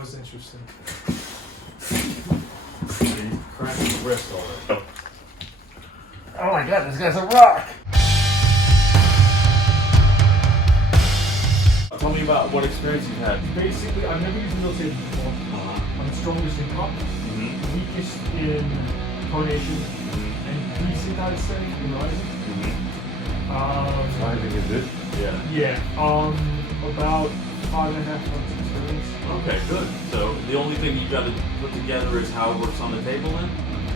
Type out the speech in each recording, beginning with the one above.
was interesting. He's cracking the wrist already. Oh my god, this guy's a rock! Tell me about what experience you've had. Basically, I've never used military before. I'm the strongest in cup, weakest in pronation, and decent, I'd say, in rising. Rising is this? Yeah. Yeah, about 5.5 months experience. Okay, good. So the only thing you got to put together is how it works on the table then?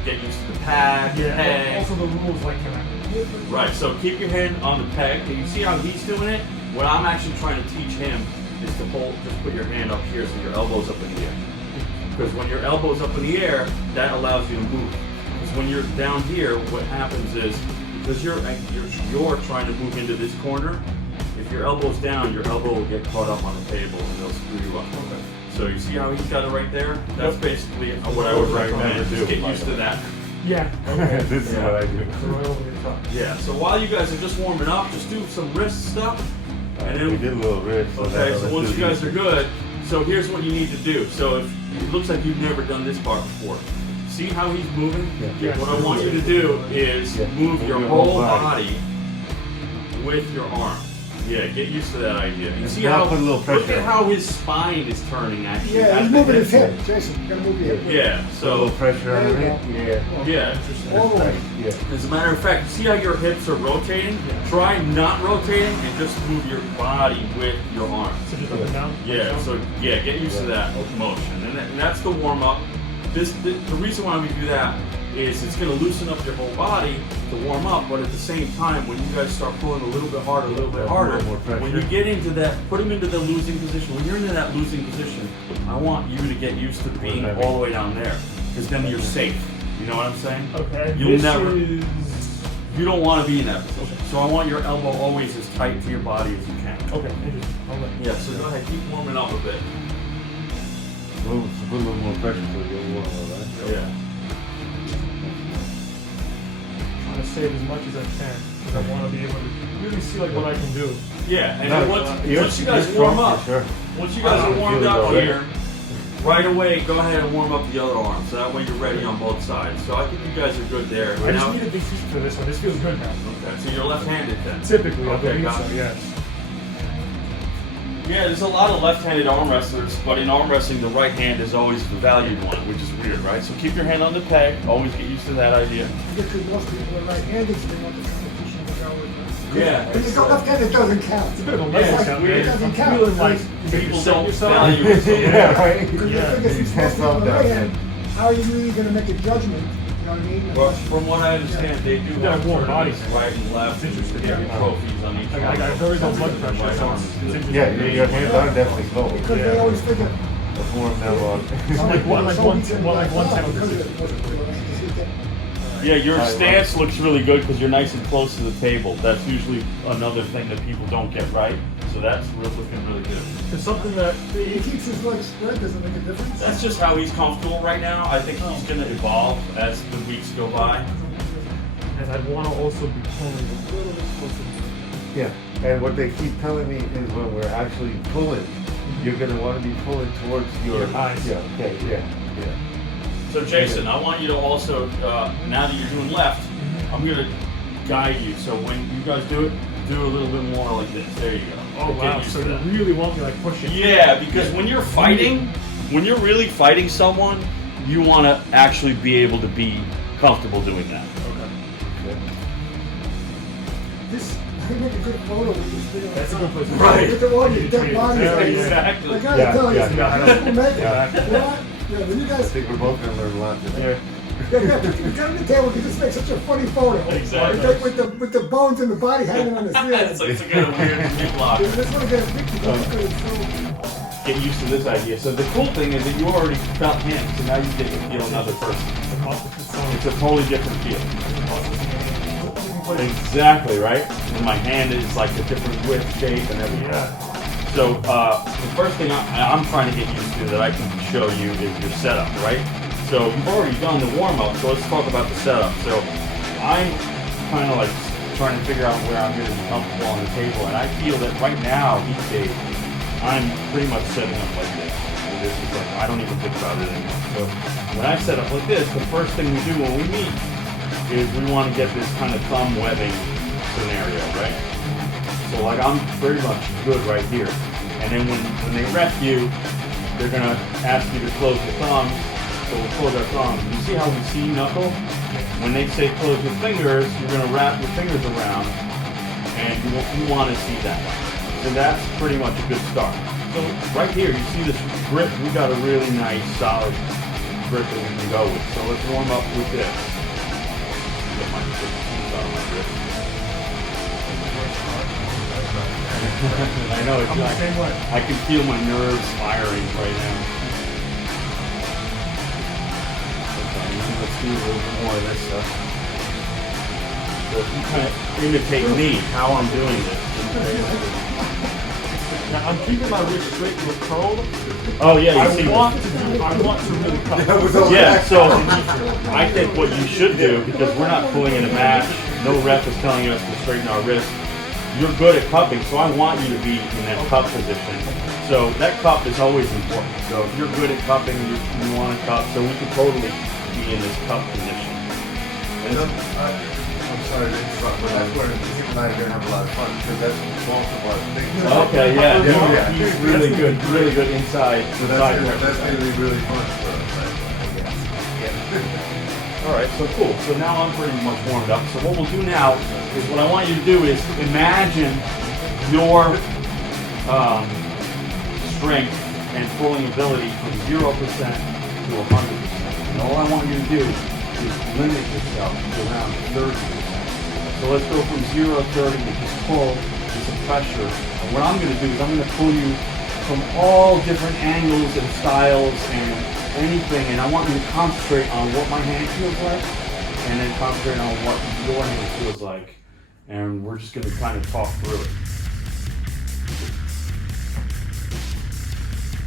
Get used to the peg. Yeah, also the rules, like, can I... Right, so keep your hand on the peg. Can you see how he's doing it? What I'm actually trying to teach him is to hold, just put your hand up here so your elbow's up in the air. Because when your elbow's up in the air, that allows you to move. Because when you're down here, what happens is, because you're trying to move into this corner, if your elbow's down, your elbow will get caught up on the table and it'll screw you up. Okay. So you see how he's got it right there? That's basically what I would recommend. Just get used to that. Yeah. Okay. This is what I do. So right over the top. Yeah, so while you guys are just warming up, just do some wrist stuff. And then we did a little wrist. Okay, so once you guys are good, so here's what you need to do. So if it looks like you've never done this part before. See how he's moving? Yeah. What I want you to do is move your whole body with your arm. Yeah, get used to that idea. And see how, put a little pressure look at how his spine is turning actually. Yeah, he's moving his hip. Jason, you gotta move your hip. Yeah, Put a so little pressure on There it. you Yeah. yeah. All the way. Yeah. As a matter of fact, see how your hips are rotating? Try not rotating and just move your body with your arm. So just up and down? Yeah, so yeah, get used to that motion. And that's the warm up. The reason why we do that is it's going to loosen up your whole body to warm up, but at the same time, when you guys start pulling a little bit harder, when you get into that, put them into the losing position. When you're in that losing position, I want you to get used to being all the way down there, because then you're safe. You know what I'm saying? Okay. You don't want to be in that position. So I want your elbow always as tight to your body as you can. Okay. Yeah, so go ahead, keep warming up a bit. Put a little more pressure so you get warm, right? Yeah. Trying to save as much as I can, because I want to be able to really see like what I can do. Yeah, and then once you guys warm up, once you guys are warmed up here, right away, go ahead and warm up the other arm, so that way you're ready on both sides. So I think you guys are good there. I just need a big teach for this one. This feels good now. Okay, so you're left-handed then? Typically, I Okay, believe got so, it. yes. Yeah, there's a lot of left-handed arm wrestlers, but in arm wrestling, the right hand is always the valued one, which is weird, right? So keep your hand on the peg. Always get used to that idea. Because most people are right-handed, so they want the competition to go with. Yeah. When you go left-handed, it doesn't count. It's a bit of a Yeah, mess it's out weird. It there. doesn't I'm count. feeling like People set don't yourself. value it. So Yeah, right. Because Yeah. the thing is, if you're supposed to be on the Hands right down. hand, how are you really gonna make a judgment? You know what I mean? Well, from what I understand, they do Yeah, have warm tournaments bodies. right and left. It's interesting. They give you Yeah. trophies on each I arm. got very low blood pressure, Right so arm. it's interesting. Yeah, your hands are definitely cold. Because they always figure. That's warm now. Like one- like one- like 110. Yeah, your stance looks really good because you're nice and close to the table. That's usually another thing that people don't get right. So that's looking really good. It's something that He keeps his legs spread, does it make a difference? That's just how he's comfortable right now. I think he's going to evolve as the weeks go by. and I'd want to also be pulling a little bit closer. Yeah, and what they keep telling me is when we're actually pulling, you're gonna want to be pulling towards your eyes. Yeah. Okay. Yeah. Yeah. So Jason, I want you to also, now that you're doing left, I'm going to guide you. So when you guys do it, do a little bit more like this. There you go. Oh Get wow! used So to you that. really want me like pushing? Yeah, because when you're fighting, when you're really fighting someone, you want to actually be able to be comfortable doing that. Okay. This, I make a good photo with this video. That's a good place. to Right. With the all your dead bodies. Yeah, exactly. I gotta Yeah, tell you, yeah, yeah. people make it. Yeah. You know what? Yeah, when you I guys, think we're both gonna learn a lot today. you get on the table, you just make such a funny photo. Exactly. With the bones and the body hanging on the ceiling. So it's a kind of weird hip lock. This one gets pictures. So, Get used to this idea. So the cool thing is that you already felt him, so now you get to feel another person. It's a totally different feel. Exactly, right? And my hand is like a different width, shape, and everything. So the first thing I'm trying to get used to that I can show you is your setup, right? So you've already done the warm-up, so let's talk about the setup. So I'm kind of like trying to figure out where I'm going to be comfortable on the table, and I feel that right now, these days, I'm pretty much setting up like this. this is like, I don't even think about it anymore. So when I set up like this, the first thing we do when we meet is we want to get this kind of thumb webbing scenario, right? So like I'm very much good right here. And then when they rep you, they're gonna ask you to close your thumbs. So we'll close our thumbs. You see how we see knuckle? When they say close your fingers, you're gonna wrap your fingers around, and you want to see that. So that's pretty much a good start. So right here, you see this grip. We got a really nice, solid grip that we can go with. So let's warm up with this. Get my teeth out of my grip. I know it's like I can feel my nerves firing right now. Okay, let's do a little bit more of this stuff. So if you kind of imitate me, how I'm doing this. Now, I'm keeping my wrist straight with curled. Oh yeah, you I see. want to really cut. Yeah, so I think what you should do, because we're not pulling in a match, no rep is telling us to straighten our wrist. You're good at cupping, so I want you to be in that cup position. So that cup is always important. So if you're good at cupping, you want to cup, so we can totally be in this cup position. I'm sorry to interrupt, but that's where Chip and I are going to have a lot of fun, because that's both of our things. Okay, yeah, Yeah. he's really good inside. So that's going to be really fun for us, I guess. Yeah. All right, so cool. So now I'm pretty much warmed up. So what we'll do now is what I want you to do is imagine your strength and pulling ability from 0% to 100%. And all I want you to do is limit yourself to around 30%. So let's go from 0 to 30 and just pull with some pressure. And what I'm going to do is I'm going to pull you from all different angles and styles and anything, and I want you to concentrate on what my hand feels like, and then concentrate on what your hand feels like, and we're just going to kind of talk through it.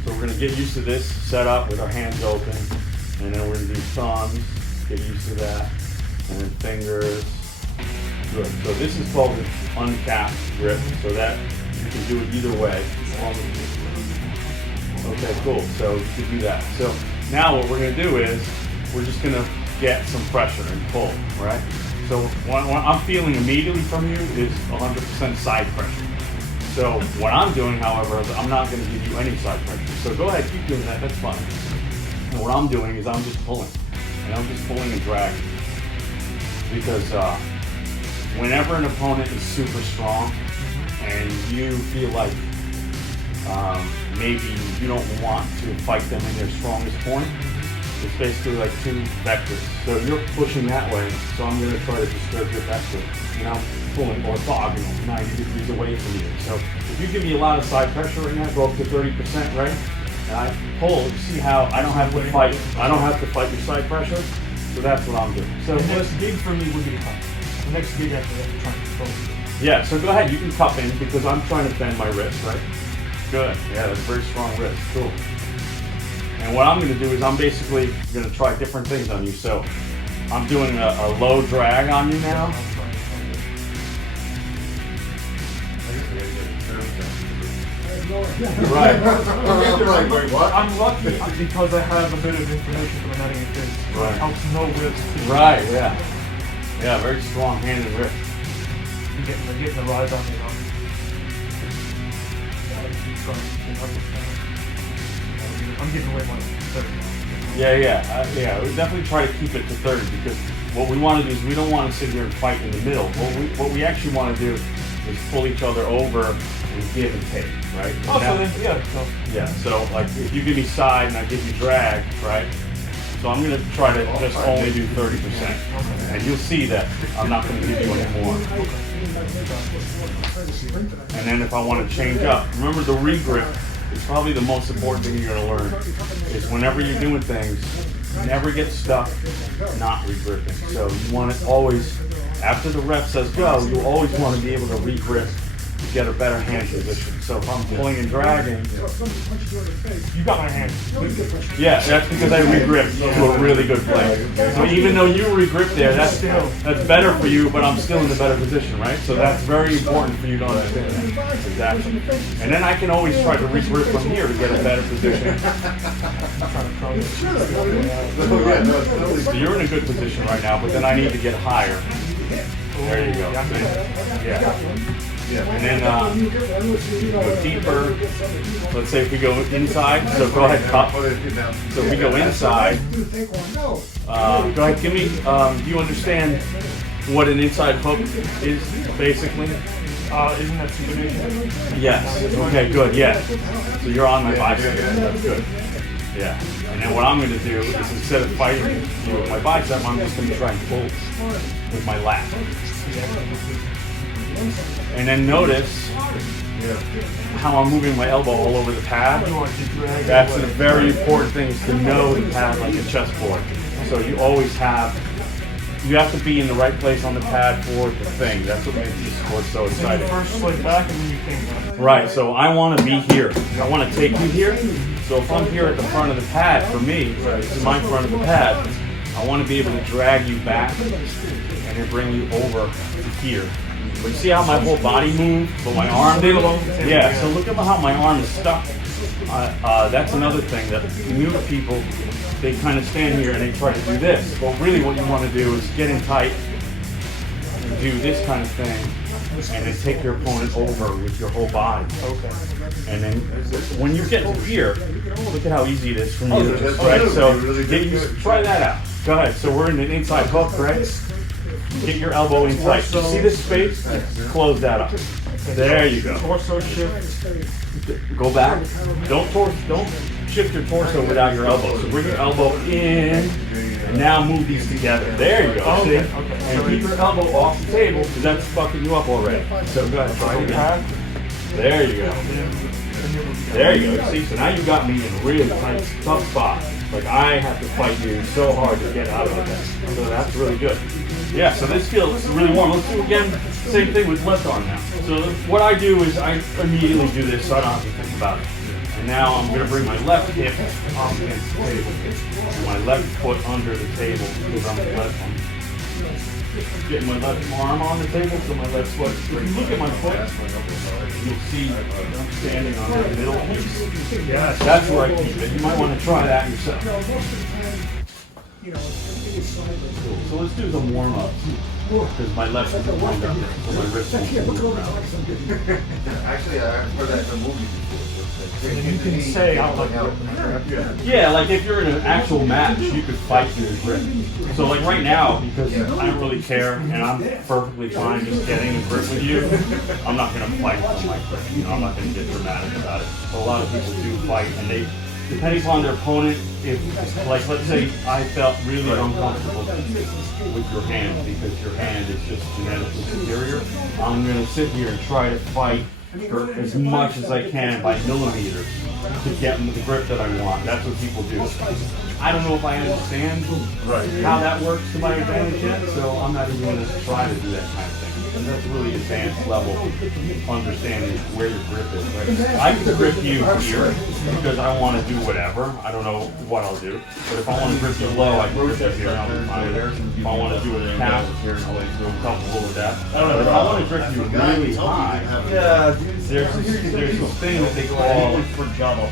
So we're going to get used to this setup with our hands open, and then we're going to do thumbs, get used to that, and then fingers. Good. So this is called an uncapped grip, so that you can do it either way. Okay, cool. So you can do that. So now what we're going to do is we're just going to get some pressure and pull, right? So what I'm feeling immediately from you is 100% side pressure. So what I'm doing, however, is I'm not going to give you any side pressure. So go ahead, keep doing that. That's fine. And what I'm doing is I'm just pulling. And I'm just pulling and dragging. Because whenever an opponent is super strong and you feel like maybe you don't want to fight them in their strongest point, it's basically like two vectors. So you're pushing that way, so I'm going to try to disturb your vector. And I'm pulling orthogonal, 90 degrees away from you. So if you give me a lot of side pressure right now, go up to 30%, right? And I pull, you see how I don't have to fight. I don't have to fight your side pressure. So that's what I'm doing. So the next gig for me would be the cup. The next gig after that, I'm trying to control. yeah, so go ahead, you can cup in because I'm trying to bend my wrist, right? Good. Yeah, that's a very strong wrist. Cool. And what I'm going to do is I'm basically going to try different things on you. So I'm doing a low drag on you now. Right. I'm lucky because I have a bit of information from anatomy of this. Right. It helps know where it's Right, yeah. Yeah, very strong hand and wrist. You're getting the rise on me now. I'm giving away money. Yeah, we definitely try to keep it to 30 because what we want to do is we don't want to sit here and fight in the middle. What we actually want to do is pull each other over and give and take, right? Yeah, so like if you give me side and I give you drag, right? So I'm going to try to just only do 30%. And you'll see that I'm not going to give you any more. And then if I want to change up, remember the regrip is probably the most important thing you're going to learn. Is whenever you're doing things, never get stuck not regripping. So you want to always, after the rep says go, you always want to be able to regrip to get a better hand position. So if I'm pulling and dragging, You got my hand. yeah, that's because I regrip to a really good place. So even though you regrip there, that's better for you, but I'm still in a better position, right? So that's very important for you to understand that. Exactly. And then I can always try to regrip from here to get a better position. So you're in a good position right now, but then I need to get higher. There you go. Yeah. And then go deeper. Let's say if we go inside, so go ahead, cup. So if we go inside, go ahead, give me, do you understand what an inside hook is, basically? Isn't that supination? Yes. Okay, good, yeah. So you're on my bicep. That's good. Yeah. And then what I'm going to do is instead of fighting with my bicep, I'm just going to try and pull with my lat. And then notice how I'm moving my elbow all over the pad. That's a very important thing, is to know the pad like a chessboard. So you always you have to be in the right place on the pad for the thing. That's what makes this sport so exciting. First slid back and then you came back. Right, so I want to be here. I want to take you here. So if I'm here at the front of the pad, for me, this is my front of the pad, I want to be able to drag you back and then bring you over to here. But you see how my whole body moved, but my arm did? Yeah, so look at how my arm is stuck. That's another thing that new people, they kind of stand here and they try to do this. But really what you want to do is get in tight and do this kind of thing and then take your opponent over with your whole body. Okay. And then when you get to here, look at how easy it is for me to just, right? So try that out. Go ahead. So we're in an inside hook, right? Get your elbow in tight. You see this space? Close that up. There you go. Torso shift. Go back. Don't shift your torso without your elbow. So bring your elbow in, and now move these together. There you go. See? And keep your elbow off the table, because that's fucking you up already. So go ahead, try it again. There you go. There you go. See, so now you got me in a really tight, tough spot. Like I have to fight you so hard to get out of this. So that's really good. Yeah, so this feels really warm. Let's do again, same thing with left arm now. So what I do is I immediately do this so I don't have to think about it. And now I'm going to bring my left hip up against the table. And my left foot under the table because I'm the left one. Getting my left arm on the table so my left foot. If you look at my foot, you'll see I'm standing on that middle piece. Yes. That's where I keep it. You might want to try that yourself. Cool. So let's do some warm ups. Because my left is lined up there, so my wrist won't move around. Actually, I've heard that in the movie before. And you can say, I'm like, Yeah, like if you're in an actual match, you could fight through the grip. So like right now, because I don't really care and I'm perfectly fine just getting a grip with you, I'm not going to fight for my grip. You know, I'm not going to get dramatic about it. But a lot of people do fight, and they, depending upon their opponent, if, like let's say I felt really uncomfortable with your hand because your hand is just genetically superior, I'm going to sit here and try to fight for as much as I can by millimeters to get the grip that I want. That's what people do. I don't know if I understand how that works to my advantage yet, so I'm not even going to try to do that kind of thing. And that's really advanced level understanding where your grip is. Right? I can grip you here because I want to do whatever. I don't know what I'll do. But if I want to grip you low, I can grip you here and I'll be fine there. If I want to do a tap, I'm comfortable with that. But if I want to grip you really high, there's this thing that they call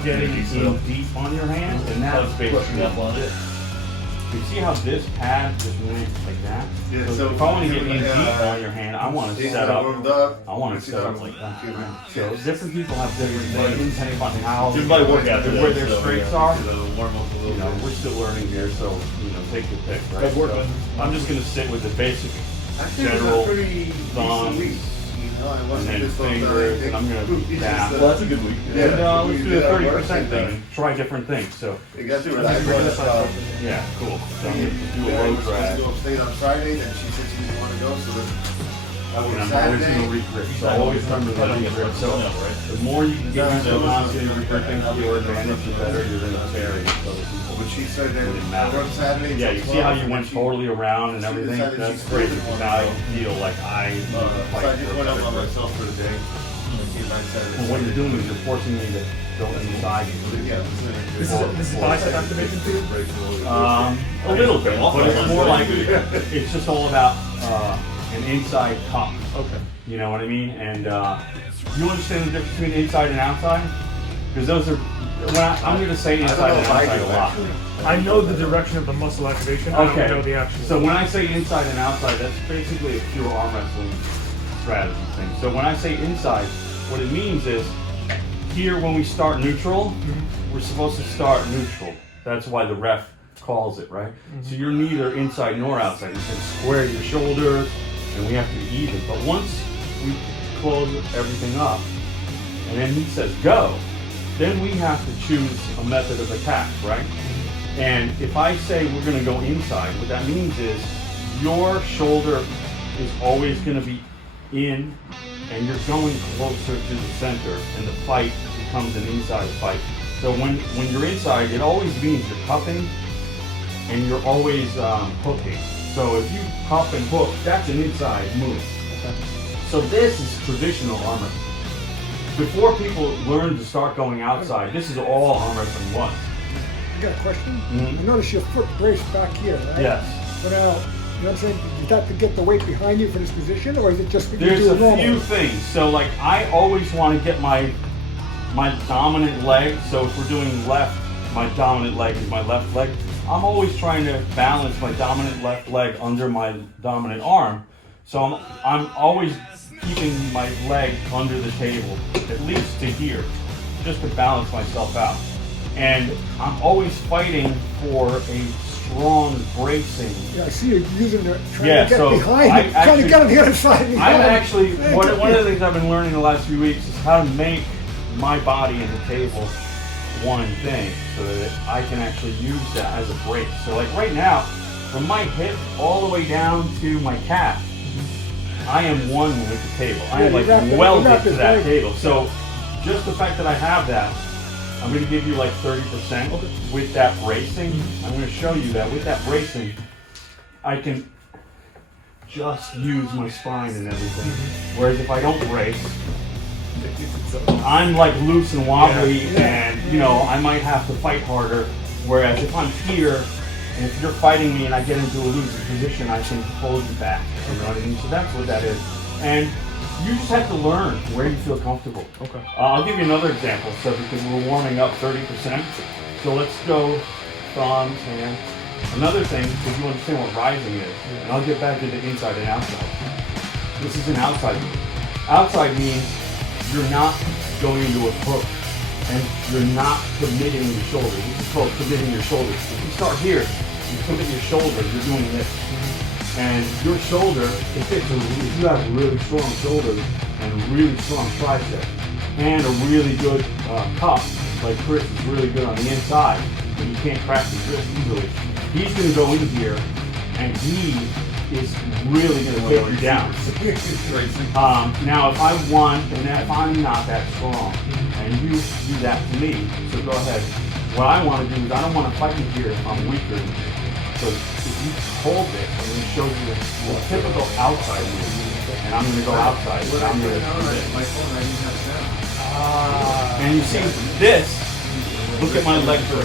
getting in deep on your hand, and that's basically it. You see how this pad just went like that? Yeah, So if I want to get in deep on your hand, I want to set up. I want to set up like that. So different people have different things depending on how where their strengths are. You know, we're still learning here, so you know, take your pick, right? So I'm just gonna sit with the basic general thumbs. And then fingers, and I'm going to tap. Well, that's a good week. And let's do the 30% thing and try different things. So, yeah, cool. So I'm going to do a low drag. Go upstate on Friday, and she said she didn't want to go, so then And I'm always going to regrip. So always remember the regrip. So the more you can get used to constantly regripping to your advantage, the better you're going to carry. But she said that on Saturday. Yeah, you see how you went totally around and everything? That's great because now you feel like I So I just went up on myself for the day. And what you're doing is you're forcing me to go inside. This is bicep activation too? A little bit, but it's more like it's just all about an inside cup. Okay. You know what I mean? And you understand the difference between inside and outside? Because those are, I'm going to say inside and outside a lot. I know the direction of the muscle activation. I don't know the actual. So when I say inside and outside, that's basically a pure arm wrestling strategy thing. So when I say inside, what it means is here when we start neutral, we're supposed to start neutral. That's why the ref calls it, right? So you're neither inside nor outside. You can square your shoulders, and we have to be even. But once we close everything up, and then he says go, then we have to choose a method of attack, right? And if I say we're going to go inside, what that means is your shoulder is always going to be in, and you're going closer to the center, and the fight becomes an inside fight. So when you're inside, it always means you're cupping, and you're always hooking. So if you cup and hook, that's an inside move. Okay. So this is traditional arm wrestling. Before people learn to start going outside, this is all arm wrestling was. I got a question. Mhm. I notice your foot braced back here, right? Yes. So now, you know what I'm saying? Is that to get the weight behind you for this position, or is it just because There's you do a it normal? few things. So like I always want to get my dominant leg. So if we're doing left, my dominant leg is my left leg. I'm always trying to balance my dominant left leg under my dominant arm. So I'm always keeping my leg under the table, at least to here, just to balance myself out. And I'm always fighting for a strong bracing. Yeah, I see you using the trying Yeah, to get so behind I it, trying to actually- get on the other side. I'm actually, one of the things I've been learning the last few weeks is how to make my body and the table one thing so that I can actually use that as a brace. So like right now, from my hip all the way down to my calf, I am one with the table. I am like welded to that table. So just the fact that I have that, I'm going to give you like 30% with that bracing. I'm going to show you that with that bracing, I can just use my spine and everything. Whereas if I don't brace, I'm like loose and wobbly, and you know I might have to fight harder. Whereas if I'm here, and if you're fighting me and I get into a losing position, I can hold you back. You know what I mean? So that's what that is. And you just have to learn where you feel comfortable. Okay. I'll give you another example. So because we're warming up 30%, so let's go thumbs, hands. Another thing, because you understand what rising is, and I'll get back to the inside and outside. This is an outside move. Outside means you're not going into a hook, and you're not committing your shoulder. This is called committing your shoulders. If you start here, you commit your shoulder, you're doing this. And your shoulder, if you have really strong shoulders and really strong triceps, and a really good cup, like Chris is really good on the inside, and you can't crack his wrist easily, he's going to go in here, and he is really going to take you down. Now, if I want, and if I'm not that strong, and you do that to me, so go ahead. What I want to do is I don't want to fight you here if I'm weaker. So if you hold this, I'm going to show you the typical outside move, and I'm going to go outside, and I'm going to do this. And you see this, look at my leg for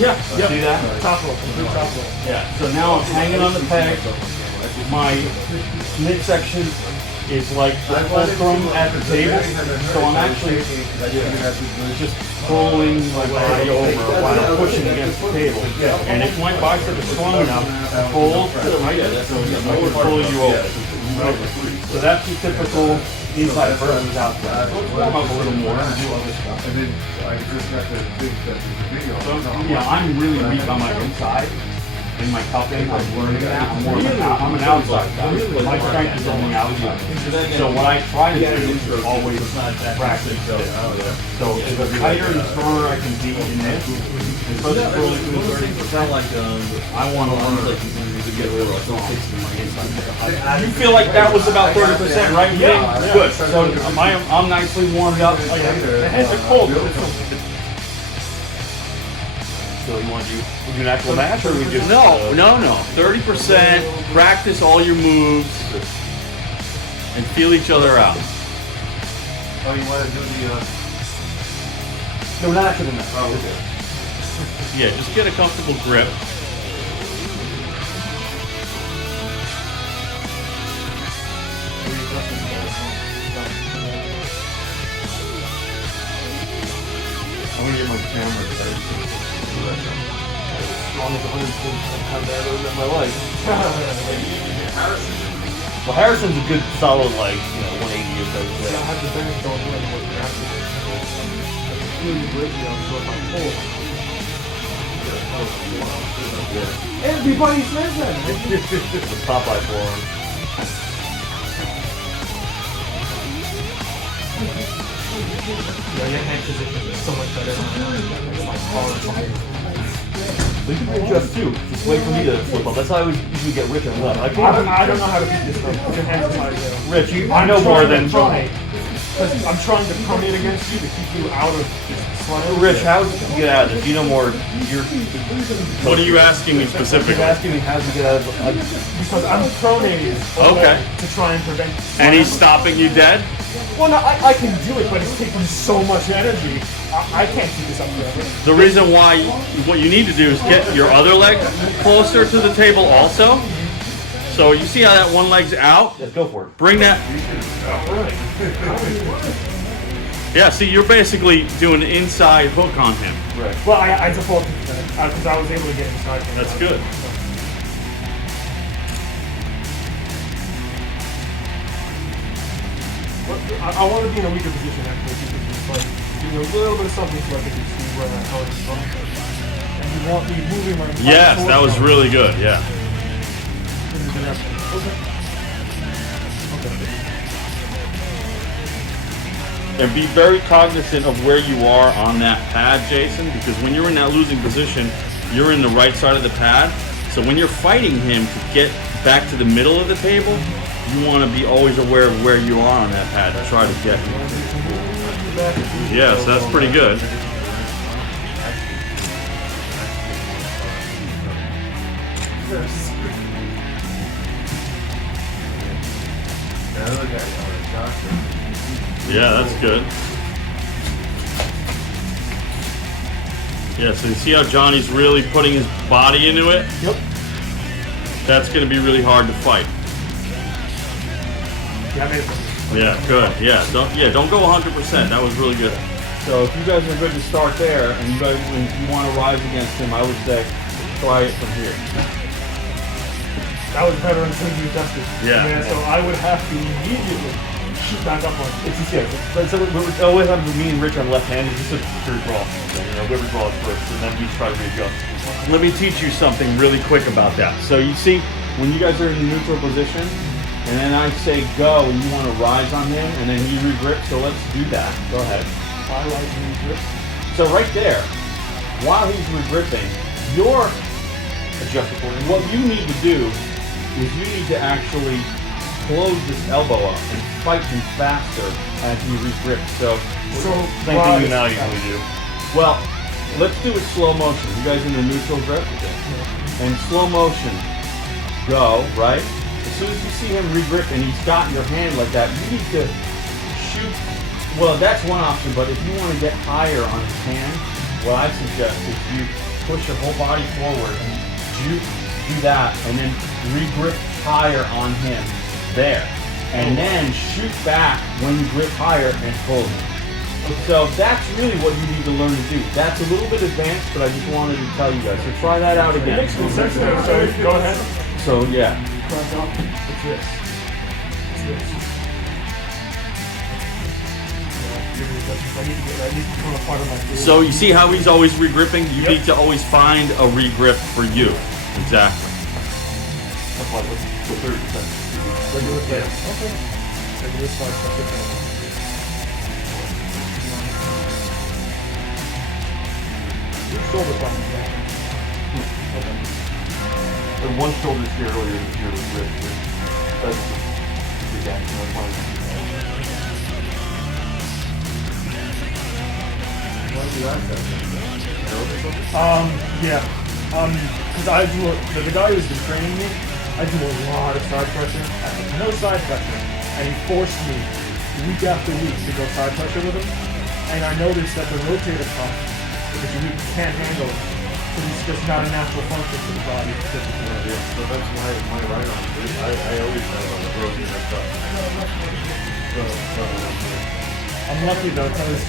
Yeah. See that? Top roll. Complete top roll. Yeah, so now I'm hanging on the peg. My midsection is like the fulcrum at the table. So I'm actually just pulling my body over while I'm pushing against the table. And if my bicep is strong enough to pull, right, I can pull you over. So that's your typical inside versus outside. So let's warm up a little more and do other stuff. And then I just got the video. So, yeah, I'm really weak on my inside. In my cupping, I'm learning that. I'm an outside guy. My strength is on the outside. So what I try to do is always practice this. So the tighter and stronger I can be in this, especially early to 30%, I want to learn to get really strong in my inside. You feel like that was about 30%, right? Yeah. Good. So I'm nicely warmed up. The heads are cold. So you want to do an actual match, or we just No. 30%. Practice all your moves and feel each other out. Oh, you want to do the? No, we're not actually doing that. Oh, okay. Yeah, just get a comfortable grip. I'm gonna get my camera. Strongest 140 pound I've ever met in my life. Well, Harrison's a good solid, like, 180 or so. I have the bench don't do any more grafting. It's really great, so if I pull. Everybody says that. The Popeye forearm. Your hand position is so much better than my car. So you can adjust too. Just wait for me to flip up. That's how I always usually get Rich and left. I don't know how to beat this stuff. Your hands are like, Rich, I know more than. Because I'm trying to permeate against you to keep you out of this slide. Rich, how did you get out of this? You know more. What are you asking me You're specifically? asking me how to get out of Because I'm pronated Okay. to try and prevent. And he's stopping you dead? Well, no, I can do it, but it's taking so much energy. I can't keep this up forever. The reason why, what you need to do is get your other leg closer to the table also. So you see how that one leg's out? Let's go for it. Bring that. Yeah, see, you're basically doing an inside hook on him. Right. Well, I default to that because I was able to get inside. That's good. I want to be in a weaker position actually, but give me a little bit of something so I can see where that color is from. And you want me moving my Yes, that was really good, yeah. And be very cognizant of where you are on that pad, Jason, because when you're in that losing position, you're in the right side of the pad. So when you're fighting him to get back to the middle of the table, you want to be always aware of where you are on that pad to try to get him. Yes, that's pretty good. Yeah, that's good. Yeah, so you see how Johnny's really putting his body into it? Yep. That's going to be really hard to fight. Yeah, good. Yeah, don't go 100%. That was really good. So if you guys are good to start there, and you guys, when you want to rise against him, I would say try it from here. That was better until you adjusted. Yeah. So I would have to immediately shoot back up on it. It's just, yeah. So it always happens with me and Rich on left hand. It's just a pure draw. So, whoever draws first, and then we try to readjust. Let me teach you something really quick about that. So you see, when you guys are in the neutral position, and then I say go, and you want to rise on him, and then you regrip, so let's do that. Go ahead. I like regrip. So right there, while he's regripping, you're Adjust accordingly. what you need to do is you need to actually close this elbow up and fight him faster as he regrips. So Same thing you now usually do. well, let's do it slow motion. You guys in the neutral grip? And slow motion. Go, right? As soon as you see him regrip and he's got your hand like that, you need to shoot. Well, that's one option, but if you want to get higher on his hand, what I suggest is you push your whole body forward and do that, and then regrip higher on him there. And then shoot back when you grip higher and pull him. So that's really what you need to learn to do. That's a little bit advanced, but I just wanted to tell you guys. So try that out It again. makes no sense now, so go ahead. So yeah. It's this. It's this. I need to come apart of my field. So you see how he's always regripping? You Yep. need to always find a regrip for you. Exactly. That's why it's 30%. Regular play. Okay. Regular slide stuff different. Shoulder problems, yeah. Okay. The one shoulder here earlier this year was Rich. That's the reaction. That's why. Yeah. Because I do, the guy who's been training me, I do a lot of side pressure. No side pressure. And he forced me week after week to go side pressure with him, and I noticed that the rotator cuff, because you can't handle it, because it's just not a natural function for the body. Yeah, so that's my right arm. I always have a rotator cuff. I'm lucky though, because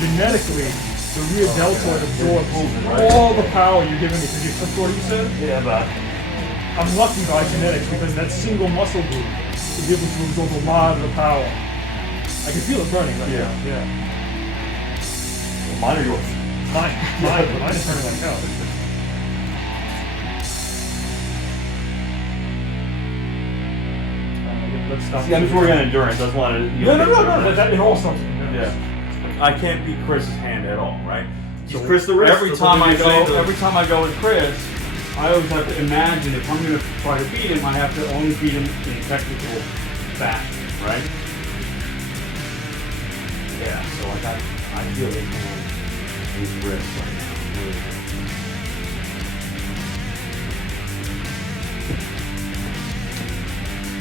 genetically, the rear deltoid absorbs all the power you're giving me. Because you took what you said? Yeah, but I'm lucky by genetics because that single muscle group is able to absorb a lot of the power. I can feel it burning right now. Yeah. mine or yours? Mine is burning like hell. Let's stop. See, I'm just working on endurance. I just wanted to. No. It all starts. Yeah. I can't beat Chris's hand at all, right? So Chris the wrist. Every That's time what I we say go, to- every time I go with Chris, I always have to imagine if I'm going to try to beat him, I have to only beat him in technical fashion, right? Yeah. So like I feel his hand, his wrist right now. Really.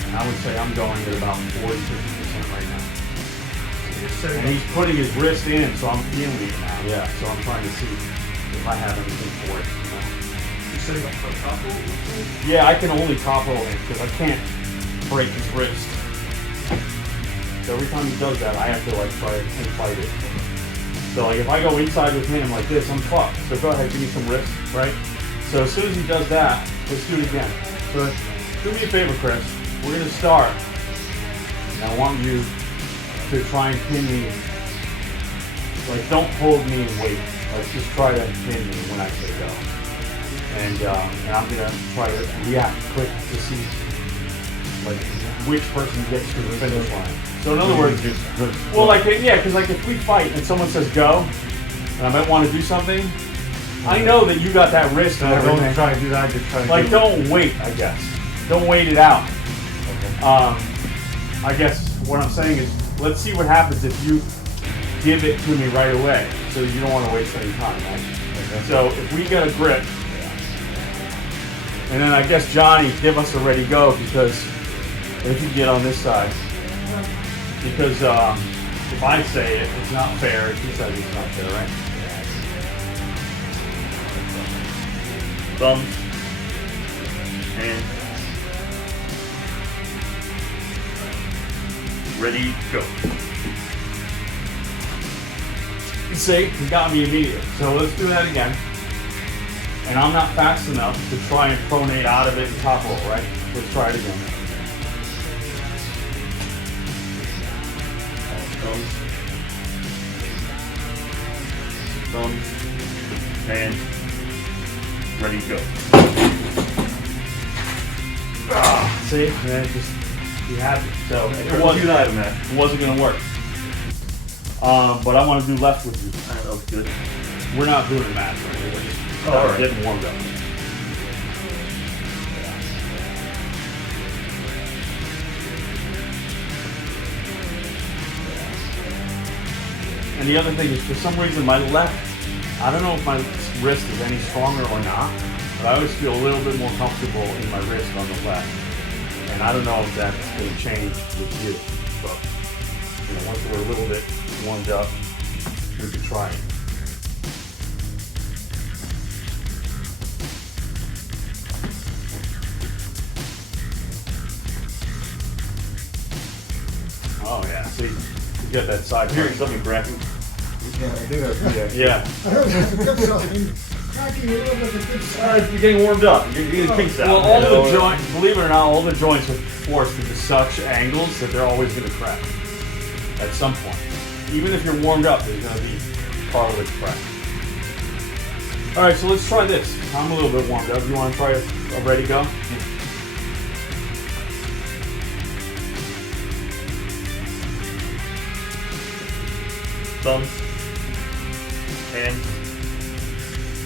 And I would say I'm going at about 40-50% right now. And he's putting his wrist in, so I'm feeling it now. Yeah, so I'm trying to see if I have anything for it. You know? You're setting up for a top roll? Yeah, I can only top roll him because I can't break his wrist. So every time he does that, I have to like try and fight it. So like if I go inside with him like this, I'm fucked. So go ahead, give me some wrist, right? So as soon as he does that, let's do it again. So do me a favor, Chris. We're gonna start. And I want you to try and pin me. Like don't hold me and wait. Like just try to pin me when I say go. And I'm gonna try to react quick to see like which person gets to the finish line. So in other words, well, like yeah, because like if we fight and someone says go, and I might want to do something, I know that you got that wrist and everything. Don't try to do that. Just try to Like do don't wait, I guess. Don't wait it out. I guess what I'm saying is, let's see what happens if you give it to me right away. So you don't want to waste any time, right? Okay. So if we get a grip, and then I guess Johnny, give us a ready go because if you get on this side, because if I say it, it's not fair. If he says it's not fair, right? Thumbs. And ready, go. See, he got me immediately. So let's do that again. And I'm not fast enough to try and pronate out of it and top roll, right? Let's try it again. Thumbs. And ready, go. See, and then it just you have it. So it We'll wasn't do that in that. it wasn't gonna work. But I want to do left with you. That was good. We're not doing a match, right? We're just All right. getting warmed up. And the other thing is, for some reason, my left, I don't know if my wrist is any stronger or not, but I always feel a little bit more comfortable in my wrist on the left. And I don't know if that's going to change with you, but you know, once we're a little bit warmed up, we could try it. Oh yeah, see, you got that side. I'm hearing something cracking. Yeah, I think that's Yeah. I heard that's a good sign. Cracking a little bit of a good sign. You're getting warmed up. You're getting kinks out. Well, all you know? the joints, believe it or not, all the joints are forced into such angles that they're always going to crack at some point. Even if you're warmed up, there's going to be part of it crack. All right, so let's try this. I'm a little bit warmed up. You want to try a ready go? Thumbs. Hands.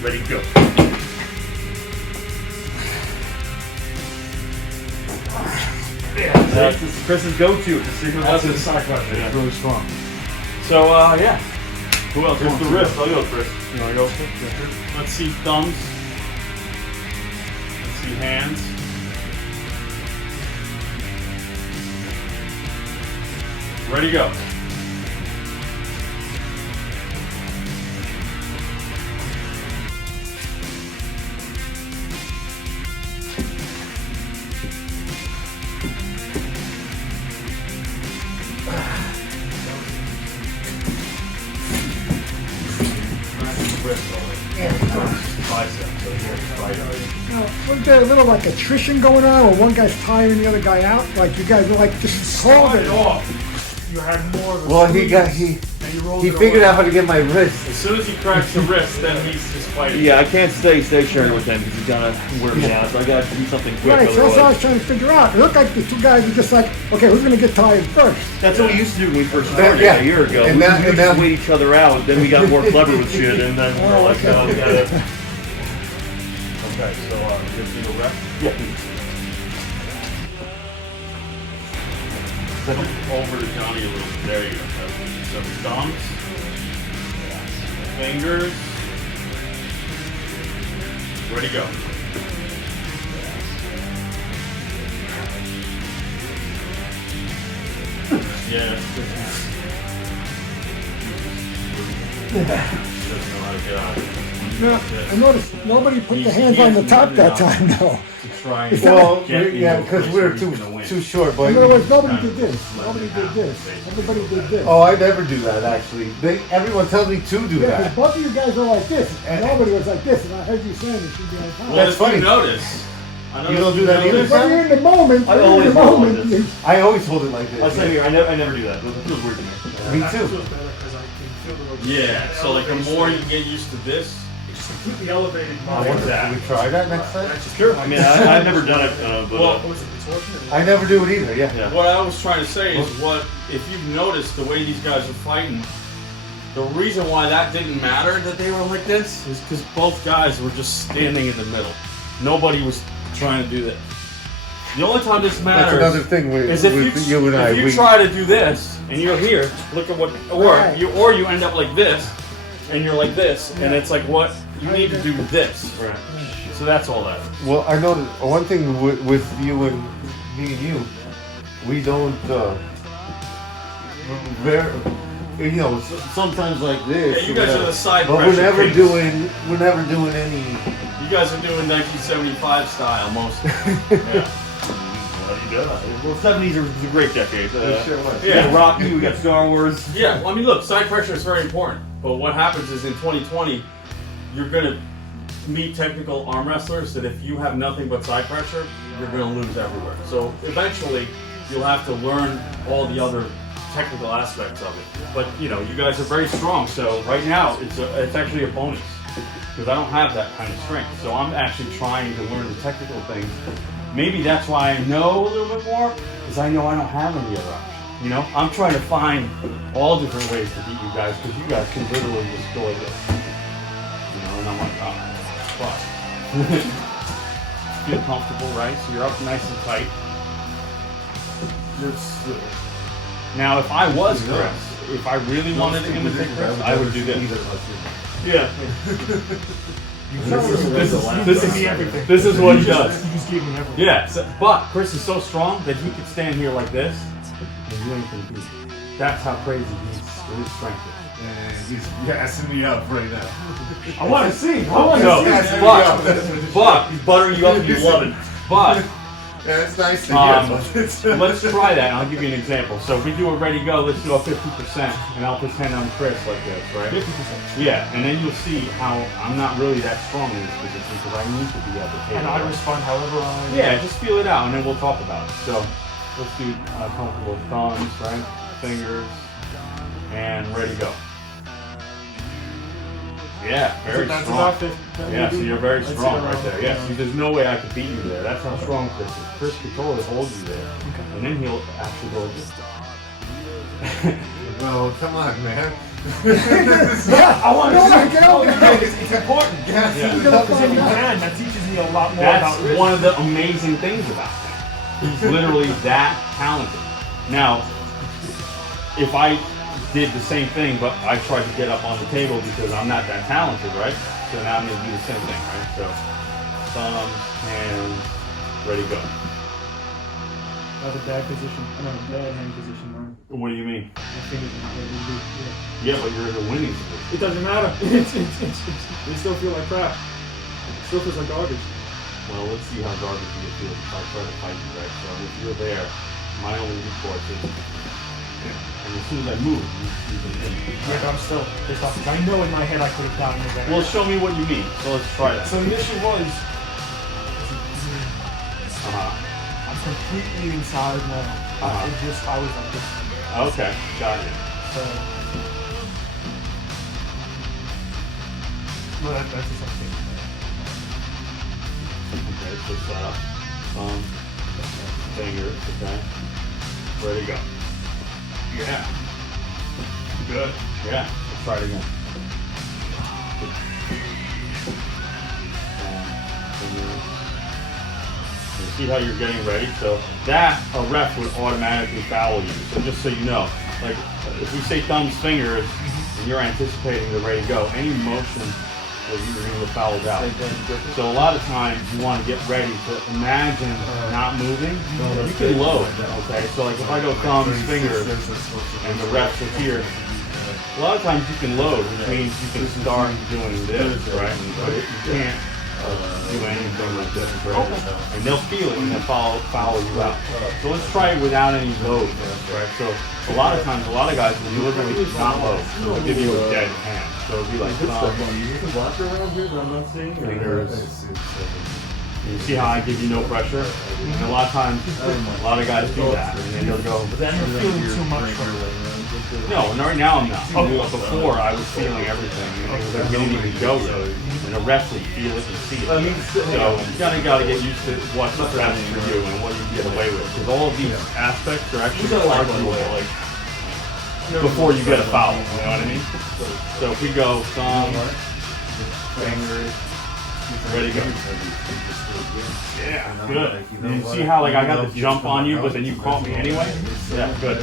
Ready, go. That's Chris's go-to. To see who That's has a it. side pressure. It's really strong. So, yeah. Who else Here's wants the to wrist. go? I'll go, Chris. You want to go? Yeah. Let's see thumbs. Let's see hands. Ready, go. Wasn't there a little like attrition going on where one guy's tiring the other guy out? Like you guys were like just Started holding. off. You had more of a Well, squeeze, and you rolled he it figured away. out how to get my wrist. As soon as he cracks the wrist, then he's just fighting. Yeah, I can't stay stationary with him because he's gonna wear me out. So I gotta do something quick. Right, so that's what I Otherwise, was trying to figure out. It looked like the two guys were just like, okay, who's gonna get tired first? that's what we used to do when we first started Yeah. a year ago. And we that- used and to that- wait each other out. Then we got more clever with shit, and then we're like, no, we gotta. Okay, so just do the rep. Yeah. Step over to Johnny a little bit. There you go. So thumbs, fingers. Ready, go. Yeah. He doesn't know how to get out of it. No, I noticed nobody put their hands on the top that time, though. To try and Well, get yeah, into a because place we're where he's gonna win. too short. But In other words, nobody did this. Nobody did this. Everybody did this. oh, I never do that actually. Everyone tells me to do Yeah, because that. both of you guys are like this, and nobody was like this, and I heard you saying it should be on top. Well, That's if funny. you notice. I You don't do that either? When you're in the moment, I when you're in always the hold like moment, this. you- I always hold it like this. I'll say here, I never do that. It feels weird to me. Me That too. feels better because I can feel the Yeah, so like the more you get used to this, It's just completely elevated I my wonder, that? should we try that next time? That's just Sure. I mean, I've never done it, but Well, What was it, the torsion? I never do it either. Yeah. yeah. what I was trying to say is what if you've noticed the way these guys are fighting, the reason why that didn't matter that they were like this is because both guys were just standing in the middle. Nobody was trying to do this. The only time this That's matters another thing with, is if with you and I. if you we, try to do this and you're here, look at what, Right. or you end up like this, and you're like this, and it's like what you need to do this. Right. So that's all that. well, I know that one thing with you and me and you, we don't. You know, sometimes like this. Yeah, you guys are the side But pressure we're never kings. doing. We're never doing any. You guys are doing 1975 style mostly. Yeah. Well, 70s was a great decade. Sure was. We Yeah. got Rocky, we got Star Wars. Yeah, well, I mean, look, side pressure is very important. But what happens is in 2020, you're going to meet technical arm wrestlers that if you have nothing but side pressure, you're going to lose everywhere. So eventually, you'll have to learn all the other technical aspects of it. But you know, you guys are very strong. So right now, it's actually a bonus because I don't have that kind of strength. So I'm actually trying to learn the technical things. Maybe that's why I know a little bit more, because I know I don't have any other option. You know, I'm trying to find all different ways to beat you guys, because you guys can literally just go like this. You know, and I'm like, oh, fuck. Feel comfortable, right? So you're up nice and tight. Now, if I was Chris, if I really wanted to imitate Chris, I would do this. Yeah. This is what he does. You just gave me everything. Yeah, but Chris is so strong that he could stand here like this, and you ain't gonna beat him. That's how crazy his strength is. And he's gassing me up right now. I want to see. I want to No, see. but he's buttering you up and you love it. But Yeah, it's nice to hear. let's try that. I'll give you an example. So if we do a ready go, let's do a 50%, and I'll pretend I'm Chris like this, right? 50%. Yeah, and then you'll see how I'm not really that strong in this position because I need to be able to take And it. I respond however I. Yeah, just feel it out, and then we'll talk about it. So let's do comfortable thumbs, right? Fingers, and ready go. Yeah, very That's strong. about 50. Yeah, so you're very Let's strong see right around. there. Yeah, see, there's no way I could beat you there. That's how strong Chris is. Chris could totally hold you there, and then he'll actually go like this. No, come on, man. Yeah, I want to see. It's important. Gas Yeah. it up. Because if you can, that teaches me a lot more That's about Rich. one of the amazing things about him. He's literally that talented. Now, if I did the same thing, but I tried to get up on the table because I'm not that talented, right? So now I'm going to do the same thing, right? So, thumbs, hands, ready, go. That's a bad position. I'm in a bad hand position, man. What do you mean? My fingers are not where they should be. Yeah, but you're in the winning position. It doesn't matter. They still feel like crap. It still feels like garbage. Well, let's see how garbage you feel if I try to fight you, right? So if you're there, my only recourse is, and as soon as I move, you can leave. Yeah, but I'm still pissed off because I know in my head I could have gotten it better. Well, show me what you mean. So let's try that. So the issue was, Uh-huh. I'm completely inside now. I was like this. Okay, got it. So, well, that's just something. Okay, so set up. Fingers, okay. Ready to go. Yeah. Good. Yeah. Let's try it again. Fingers. You see how you're getting ready? So that a ref would automatically foul you. So just so you know, like if we say thumbs, fingers, and you're anticipating the ready to go, any motion that you're going to get fouled out. So a lot of times you want to get ready to imagine not moving. You can load, okay? So like if I go thumbs, fingers, and the refs are here, a lot of times you can load, which means you can start doing this, right? But you can't do anything like this, right? And they'll feel it and they'll follow you out. So let's try it without any load, right? So a lot of times, a lot of guys will deliberately not load. So they'll give you a dead hand. So it'll be like, fingers. You see how I give you no pressure? And a lot of times, a lot of guys do that. And then they'll go, Then you're feeling too much. no, right now I'm not. Before I was feeling everything. And it was like we didn't even go yet. And the refs would feel it and see it. So you gotta get used to what's best for you and what you can get away with. Because all of these aspects are actually arguable, like before you get a foul. You know what I mean? So if we go thumb, fingers, ready to go. Yeah, good. And you see how like I got the jump on you, but then you caught me anyway? Yeah, good.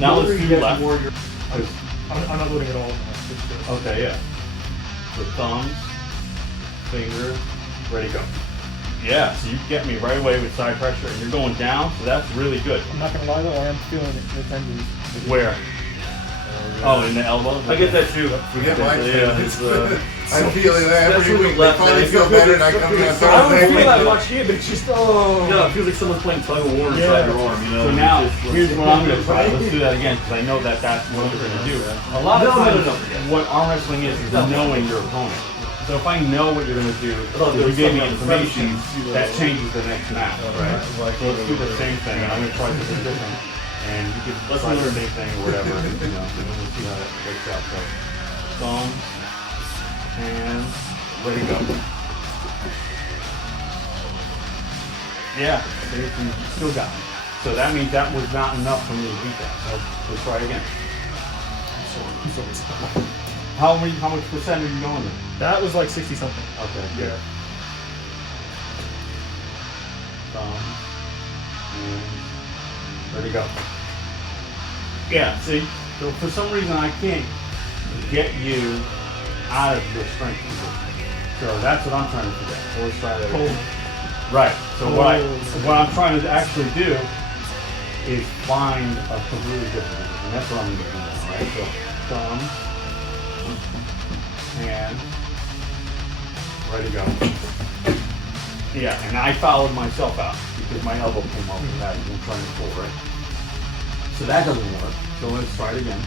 Now let's do left. I'm not loading at all. Okay, yeah. So thumbs, fingers, ready to go. Yeah, so you get me right away with side pressure, and you're going down, so that's really good. I'm not gonna lie though, I am feeling it. The tendons. Where? Oh, in the elbow? I get that too. Forget my Yeah, kids. it's, I'm feeling that every especially week. with I finally left feel leg. better and I come to I don't feel Thursday. that much here, but it's just No, it feels like someone's playing tug of war inside your arm, you know? So now, It's just- here's what I'm going to try. Let's do that again, because I know that that's what we're going to do. A lot of times, what arm wrestling is knowing your opponent. So if I know what you're going to do, if you gave me information, that changes the next match, right? So let's do the same thing. I'm going to try something different. And you could try the same thing or whatever, and, you know, and then we'll see how that works out. So, thumbs, hands, ready to go. Yeah, see, you still got me. So that means that was not enough for me to beat that. So let's try again. How much percent are you going there? that was like 60 something. Okay, good. Thumbs, hands, ready to go. Yeah, see? So for some reason I can't get you out of the strength position. So that's what I'm trying to figure out. So let's try that again. Right. So what I'm trying to actually do is find a completely different position. And that's what I'm going to do now, right? So thumbs, hands, ready to go. Yeah, and I followed myself out because my elbow came off the pad and I'm trying to pull, right? So that doesn't work. So let's try it again.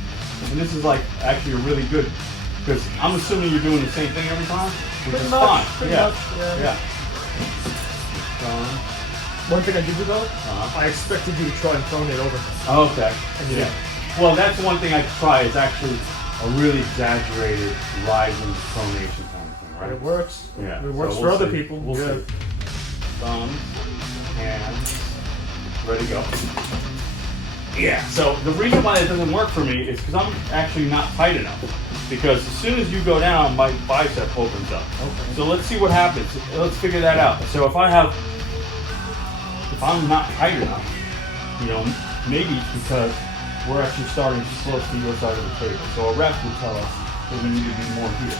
And this is like actually a really good, because I'm assuming you're doing the same thing every time, which is fine. Yeah. Yeah. One thing I did do though, Uh-huh. I expected you to try and throw it over. Okay. And you Yeah. Well, that's one thing I could try is actually a really exaggerated rising pronation kind of thing, But right? it works. Yeah. It works So for we'll other see. people. We'll Yeah. see. Thumbs, hands, ready to go. Yeah, so the reason why it doesn't work for me is because I'm actually not tight enough. Because as soon as you go down, my bicep opens up. Okay. So let's see what happens. Let's figure that out. So if I'm not tight enough, you know, maybe it's because we're actually starting too close to your side of the table. So a ref will tell us that we need to be more here.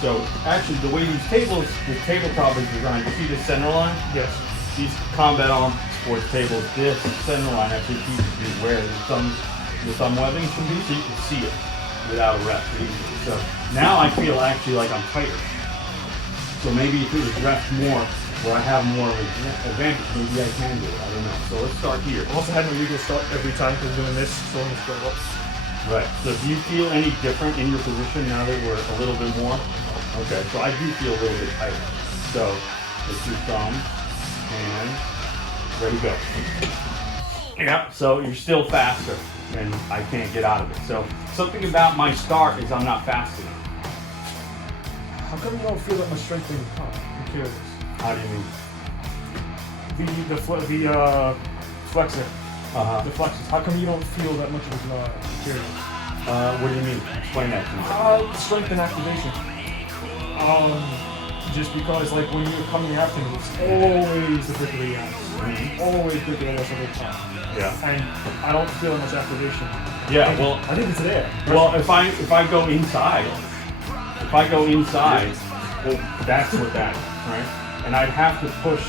So actually the way the tabletop is designed, you see the center line? Yes. These combat arm towards the table. This center line actually teaches you where the thumb webbing should be, so you can see it without a rep easily. So now I feel actually like I'm tighter. So maybe if it was dressed more, where I have more of an advantage, maybe I can do it. I don't know. So let's start here. Also had no ego start every time because doing this, so let's go up. Right. So do you feel any different in your position now that we're a little bit more? Okay. So I do feel a little bit tighter. So let's do thumb, hand, ready, go. Yeah. So you're still faster, and I can't get out of it. So something about my start is I'm not fast enough. How come you don't feel that much strength in your pump? I'm curious. How do you mean? The flexor. The flexors. How come you don't feel that much of material? What do you mean? Explain that to me. Strength and activation. Just because like when you're coming after me, it's always the quick of the ass. Always quick of the ass every time. Yeah. And I don't feel that much activation. Yeah. And Well, I think it's there. well, if I go inside, well, that's what that is, right? And I'd have to push.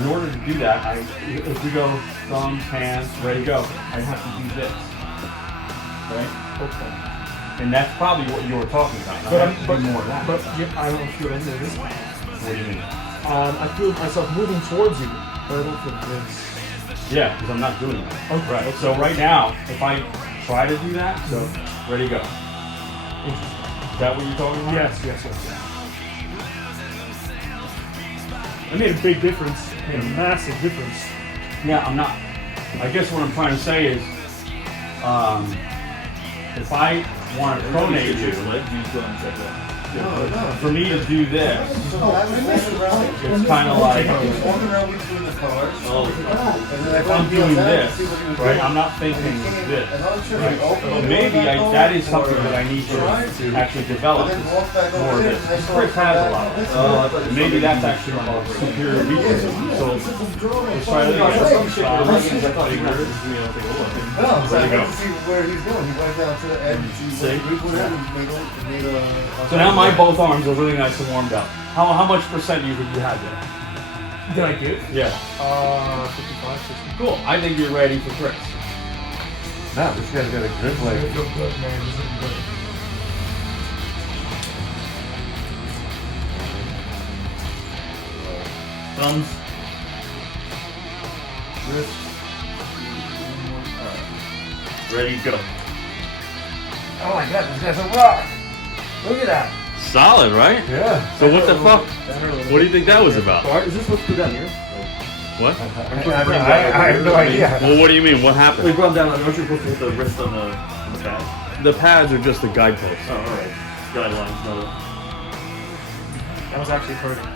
In order to do that, if we go thumb, hands, ready, go, I'd have to do this, right? Okay. And that's probably what you were talking about. But I have to do more of that. But yeah, I don't feel any of this. What do you mean? I feel myself moving towards you, but I don't feel this. Yeah, because I'm not doing that. Okay. Right. So right now, if I try to do that, so ready, go. Interesting. Is that what you're talking about? Yes. It made a big difference. It made a massive difference. Yeah, I'm not. I guess what I'm trying to say is, if I want to pronate you, for me to do this, it's kind of like walking around between the cars. if I'm doing this, right? I'm not thinking this. Right? So maybe that is something that I need to actually develop more of this. Chris has a lot of it. Maybe that's actually a superior weakness. So let's try it again. No, so I got to see where he's going. He went down to the edge. So now my both arms are really nice and warmed up. How much percent do you think you had there? Did I give? Yeah. 55, 60. Cool. I think you're ready for Chris. No, this guy's got a grip I like. feel good, man. This is good. Thumbs. Wrist. Ready, go. Oh my god, this guy's a rock! Look at that! Solid, right? Yeah. So what the fuck? What do you think that was about? Is this supposed to go down here? What? I have no idea. Well, what do you mean? What We happened? brought down. Aren't you supposed to hit the wrist on the pad? The pads are just the guideposts. Oh, alright. Guidelines, not That was actually hurting.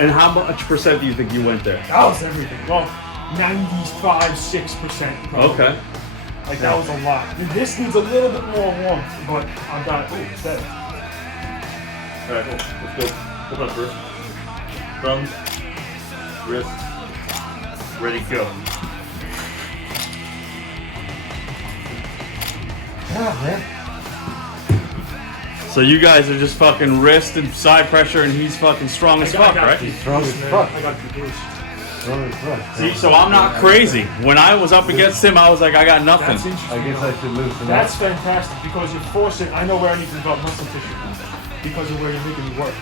And how much percent do you think you went there? That was everything. Well, 95-6% probably. Okay. Like that was a lot. And this needs a little bit more warmth, but I got it. Oh, it's better. Alright, cool. Let's go. Hold on first. Thumbs. Wrist. Ready, go. Yeah, man. So you guys are just fucking wrist and side pressure and he's fucking strong as fuck, right? He's strong as fuck. I got you, Bruce. Strong as fuck. See, so I'm not crazy. When I was up against him, I was like, I got That's nothing. interesting. I guess I should loosen That's up. fantastic because you're forcing. I know where I need to develop muscle tissue because of where you're making me work.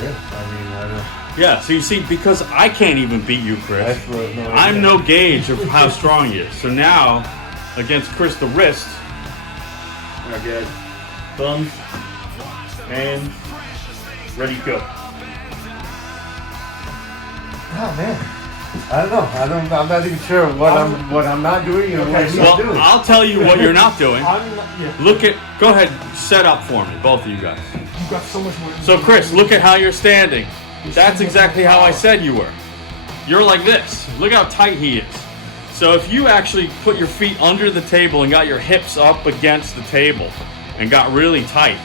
Yeah, I mean, I don't. Yeah, so you see, because I can't even beat you, Chris. That's what, no, I'm no gauge of how strong he is. So now, against Chris the wrist, I get thumbs, hands, ready, go. Oh man. I don't know. I'm not even sure what I'm not doing and what he's Well, doing. I'll tell you what you're not doing. Yeah. Look at, go ahead, set up for me, both of you guys. You got so much more. So Chris, look at how you're standing. That's exactly how I said you were. You're like this. Look how tight he is. So if you actually put your feet under the table and got your hips up against the table and got really tight,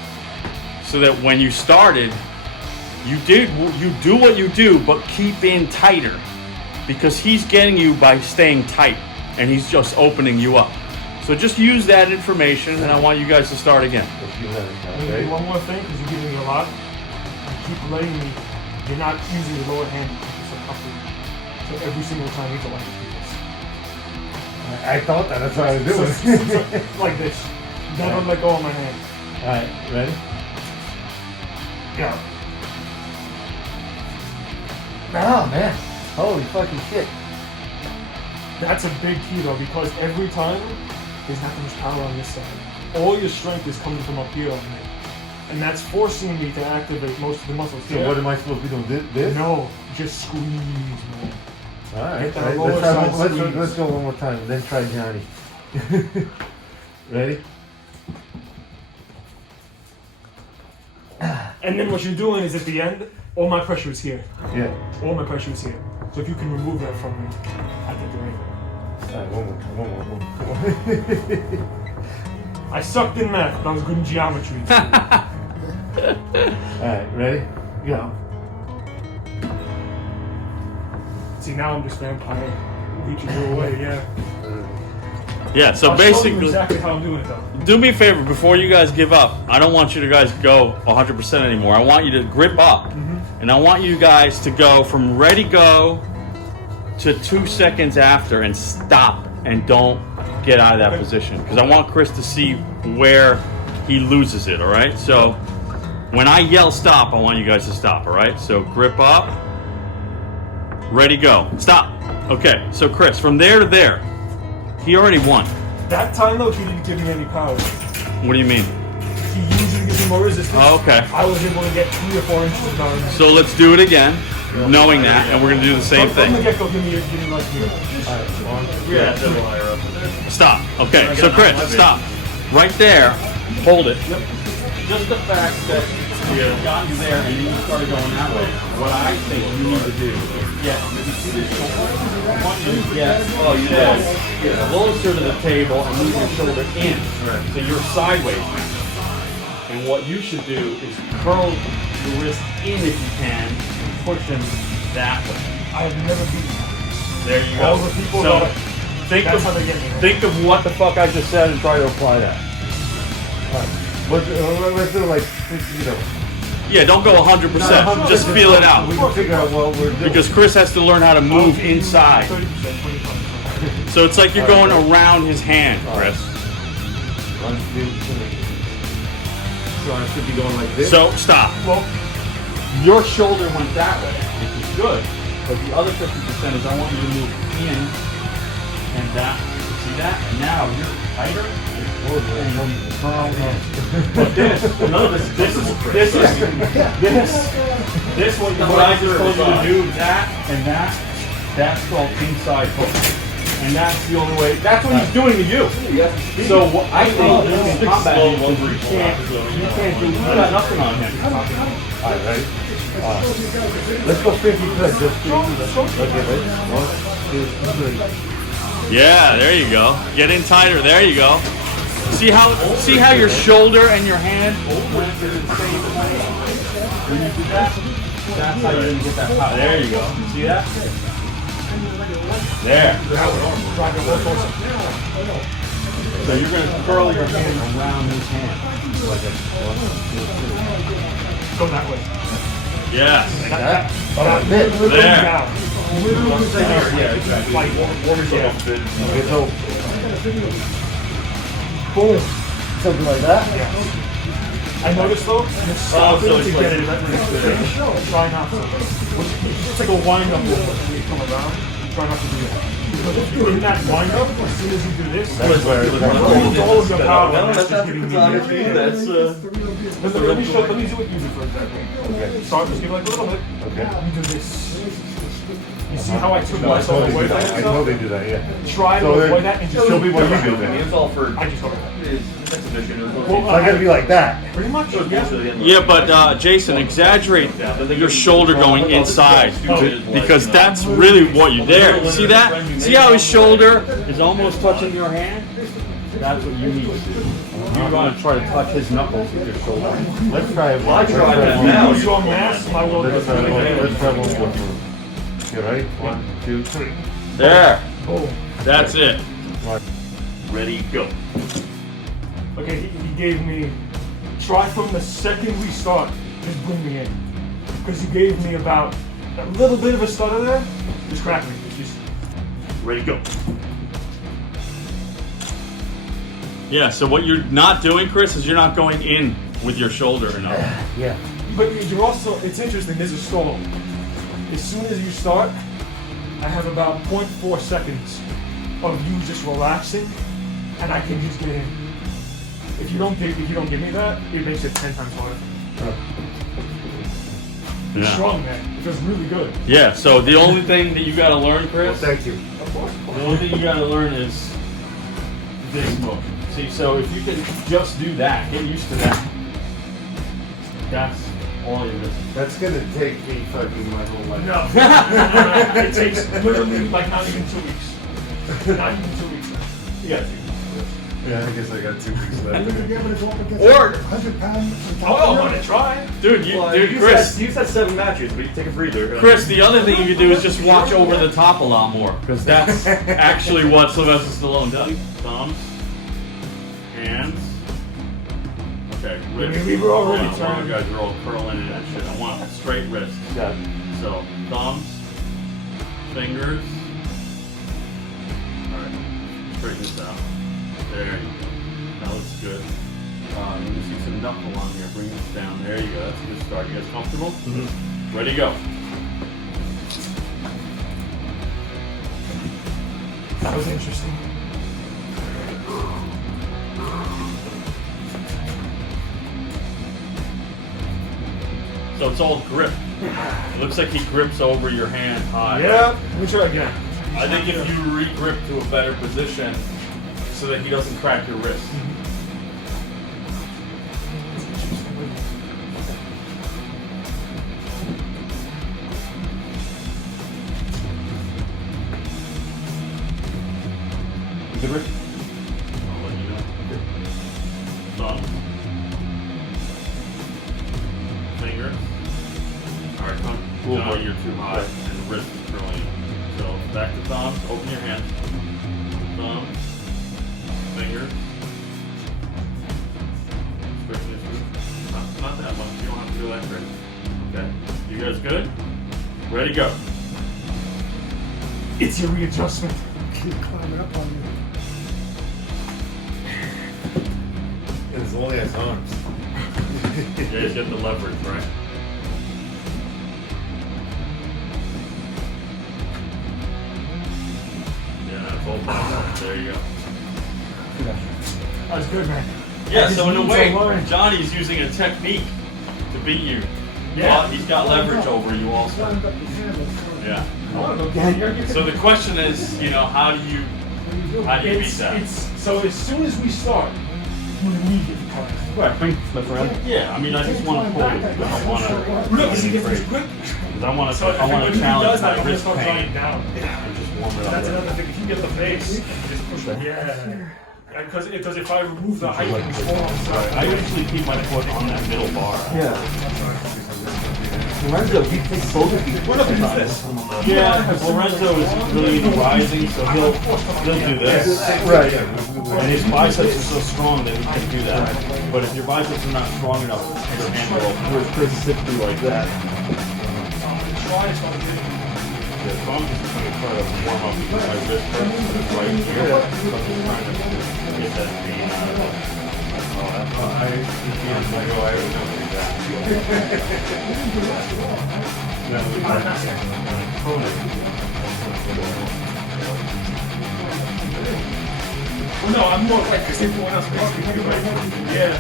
so that when you started, you do what you do, but keep in tighter, because he's getting you by staying tight and he's just opening you up. So just use that information, and I want you guys to start again. Maybe one more thing, because you're giving me a lot. You keep letting me. You're not using your lower hand. It's a couple. So every single time he's electric. I thought that. That's what I was doing. Like this. Never let go of my hand. Alright, ready? Go. Oh man. Holy fucking shit. That's a big key though, because every time there's not that much power on this side. All your strength is coming from up here on me. And that's forcing me to activate most of the muscles. So what am I supposed to be doing? This? No, just squeeze, man. Alright, Get that right, lower side squeeze. let's go one more time and then try Johnny. Ready? And then what you're doing is at the end, all my pressure is here. Yeah. All my pressure is here. So if you can remove that from me, I get the ring. Alright, one more. I sucked in math, but I was good in geometry. Alright, ready? Go. See, now I'm just vampire reaching your way, yeah. Yeah, so I'll show you basically, exactly how I'm doing it though. do me a favor before you guys give up. I don't want you to guys go 100% anymore. I want you to grip up, and I want you guys to go from ready go to 2 seconds after and stop and don't get out of that position, because I want Chris to see where he loses it. All right. So when I yell stop, I want you guys to stop. All right. So grip up, ready go, stop. Okay. So Chris, from there to there. He already won. That time though, he didn't give me any power. What do you mean? He usually gives me more resistance. Oh, okay. I was able to get 3 or 4 inches down. So let's do it again, knowing that, and we're gonna do the same From the thing. get-go, give me like here. Yeah, that's a little higher up. Stop. Okay. So Chris, stop. Right there. Hold it. Just the fact that we got you there and then you started going that way. What I think you need to do is get, you see this shoulder? I want you to get closer to the table and move your shoulder in. So you're sideways. And what you should do is curl your wrist in if you can and push him that way. I have never beaten. There you All go. the people So that think that's of, how they get me. think of what the fuck I just said and try to apply that. Let's do it like, you know. Yeah. Don't go 100%. Just feel it out. We can figure out what we're doing. Because Chris has to learn how to move inside. 30%, 25%. So it's like you're going around his hand, Chris. 1, 2, 3. So I should be going like this. So stop. Well, Your shoulder went that way, which is good, but the other 50% is I want you to move in and that. See that? And now you're tighter. And you curl in. But this what I just told you to do, that and that's called inside hook. And that's the only way, that's what he's doing to you. So what I think in combat, you can't do, you got nothing on him. Alright, ready? Let's go 50%. Just 50%. Okay, ready? 1, 2, 3. Yeah. There you go. Get in tighter. There you go. See how your shoulder and your hand Went to the same place. When you do that, that's how you're gonna get that power. There you go. See that? There. So you're going to curl your hand around his hand. Like that. 1, 2, 3. go that way. Yes. That? Literally There. down. Yeah, exactly. Like, Okay, so boom. something like that? I noticed though, you're stopping so to it's get like- it at the finish. Try not to. It's like a wind up move when you come around. Try not to do that. Because if you're in that wind up, as soon as you do this, That's where all of your power is just giving me. That's Let me do what you do for example. Okay. Start, just give it like a little bit. Okay. Let me do this. You see how I took No, I myself totally away do from that. I myself? totally do that, yeah. Try to So then- avoid that and just show me what you do I then. mean, it's all for I just go like that. his exhibition. Well, So I gotta be like that. Pretty much, yeah. Yeah, but Jason, exaggerate your shoulder going inside, because that's really what you there. See that? See how his shoulder is almost touching your hand? That's what you need to do. You want to try to touch his knuckles with your shoulder. Let's try it. Well, I tried that one. now. Use your mass, my will Let's goes try one. away. Let's try one more. Okay, ready? 1, 2, 3. There. Boom. That's it. Ready, go. Okay, he gave me, try from the second we start, just bring me in. Because he gave me about a little bit of a stutter there, just crack me. Just ready, go. Yeah, so what you're not doing, Chris, is you're not going in with your shoulder enough. Yeah. But you're also, it's interesting, there's a stall. As soon as you start, I have about 0.4 seconds of you just relaxing, and I can just get in. If you don't give me that, it makes it 10 times harder. You're strong, man. It feels really good. Yeah, so the only thing that you gotta learn, Chris, Thank you. the only thing you gotta learn is this motion. See, so if you can just do that, get used to that. That's all you're missing. That's gonna take me fucking my whole life. No. It takes literally like not even 2 weeks. Not even 2 weeks. You gotta take it. Yeah, I guess I got 2 weeks And left. would you be able to go up against Or- 100 pounds? Oh, I'm gonna try. Dude, Chris, Use that 7 matches, but you take a breather. Chris, the other thing you can do is just watch over the top a lot more, because that's actually what Sylvester Stallone does. Thumbs, hands. Okay, wrist. We were already Yeah, trying. you guys are all curling in and shit. I want a straight wrist. Got it. So, thumbs, fingers. Alright, straighten this out. There you go. That looks good. You can see some knuckle on here. Bring this down. There you go. That's a good start. You guys comfortable? Mm-hmm. Ready to go. That was interesting. So it's all grip. It looks like he grips over your hand high. Yeah. Let me try again. I think if you re-grip to a better position so that he doesn't crack your wrist. Good, Rick? I'll let you know. Thumb. Finger. Alright, come. No, you're too high. And the wrist is curling. So back to thumbs. Open your hand. Thumb. Finger. Stretch this through. Not that much. You don't have to go that crazy. Okay. You guys good? Ready, go. It's your readjustment. Keep climbing up on you. And it's only has arms. You guys get the leverage, right? Yeah, that's all done. There you go. That was good, man. Yeah, His so in a knees way, are lined. Johnny's using a technique to beat you. Yeah. Well, he's got leverage over you also. Climbed up your handle. Yeah. I want to go get you. So the question is, how do you beat that? So as soon as we start, you immediately cut. Right, flip around. Yeah, I mean, I just want to pull you. I don't want to. Look, is he getting quick? I want So to. I want to if he challenge does that, my I'm gonna wrist start drawing pain down. and just warm it That's up. another thing. If you get the face, you just push that. Yeah. Because if I remove the height, it just falls. I usually keep my foot on that middle bar. Yeah. Lorenzo, he takes both of these. What up is this? Yeah, because Lorenzo is really rising, so he'll do this. Right. And his biceps are so strong that he can do that. But if your biceps are not strong enough, your hand will open. Whereas Chris is typically like that. Try something. Yeah, so I'm just going to try to warm up because my wrist hurts right here. So I'm just trying to get that pain out of it. Well, no, I'm more like this. Everyone else makes me feel right. Yeah.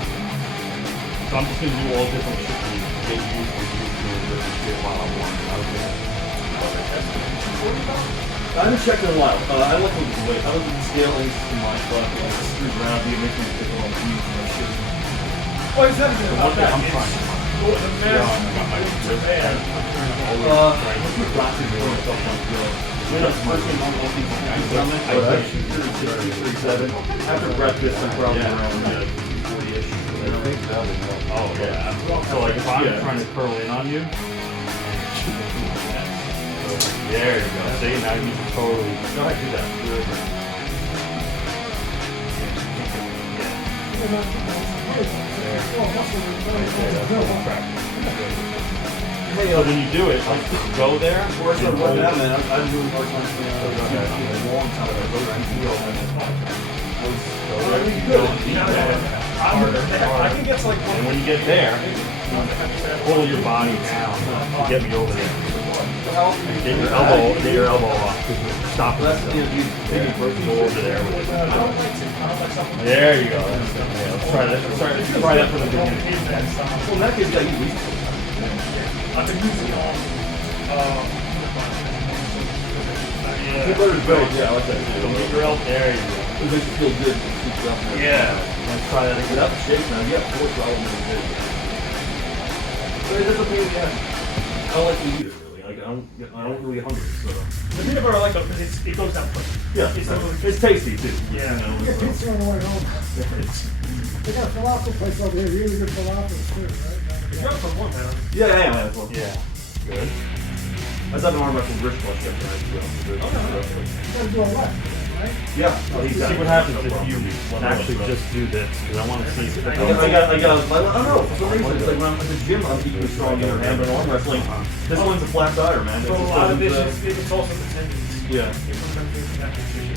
So I'm just going to do all different shit to get used to this shit while I'm warming up. I haven't checked in a while. I look at the weight. I look at the scale and my screw around being making me think about these and that shit. Well, it's not even about that. I'm trying. It's the mass. Glasses and stuff like that. When I was working on all these guys, I was 36, 37. After breakfast, I'm probably around 40-ish. big belly. Oh yeah. So like if I'm trying to curl in on you, there you go. See, now you can totally go ahead, do that. So when you do it, like go there. Or it's not right now, man. I'm doing hard time staying out of a long time ago. I feel I can get to like And when you get there, pull your body down to get me over there. Get your elbow off. Stop it. that's you Go over there with it. There you go. Yeah, let's try that. Let's try that from the beginning. well, in that case, you gotta use it. I can use it all. Peanut butter's great. Yeah, I like that. So get your elbow. There you go. It makes you feel good. It keeps you up there. Yeah. Let's try that Get again. out the shape now. You have 4 problems in the day. But it doesn't mean I don't like to eat it really. Like I don't really get hungry. So The peanut butter I like because it goes down quick. yeah, it's tasty too. Yeah. You get pizza on the way home. They got a falafel place over here, really good falafel too, right? You're up for one, man. Yeah, man. Well, Yeah. Good. I was having an arm wrestle wrist flush yesterday. You gotta do a left, right? Yeah. See what happens if you actually just do this, because I want to see. I don't know. For some reason, it's like when I'm at the gym, I'm equally strong in hand and arm wrestling. This one's a flat tire, man. So a lot of it is it's also the tendons. Yeah. It sometimes is that position.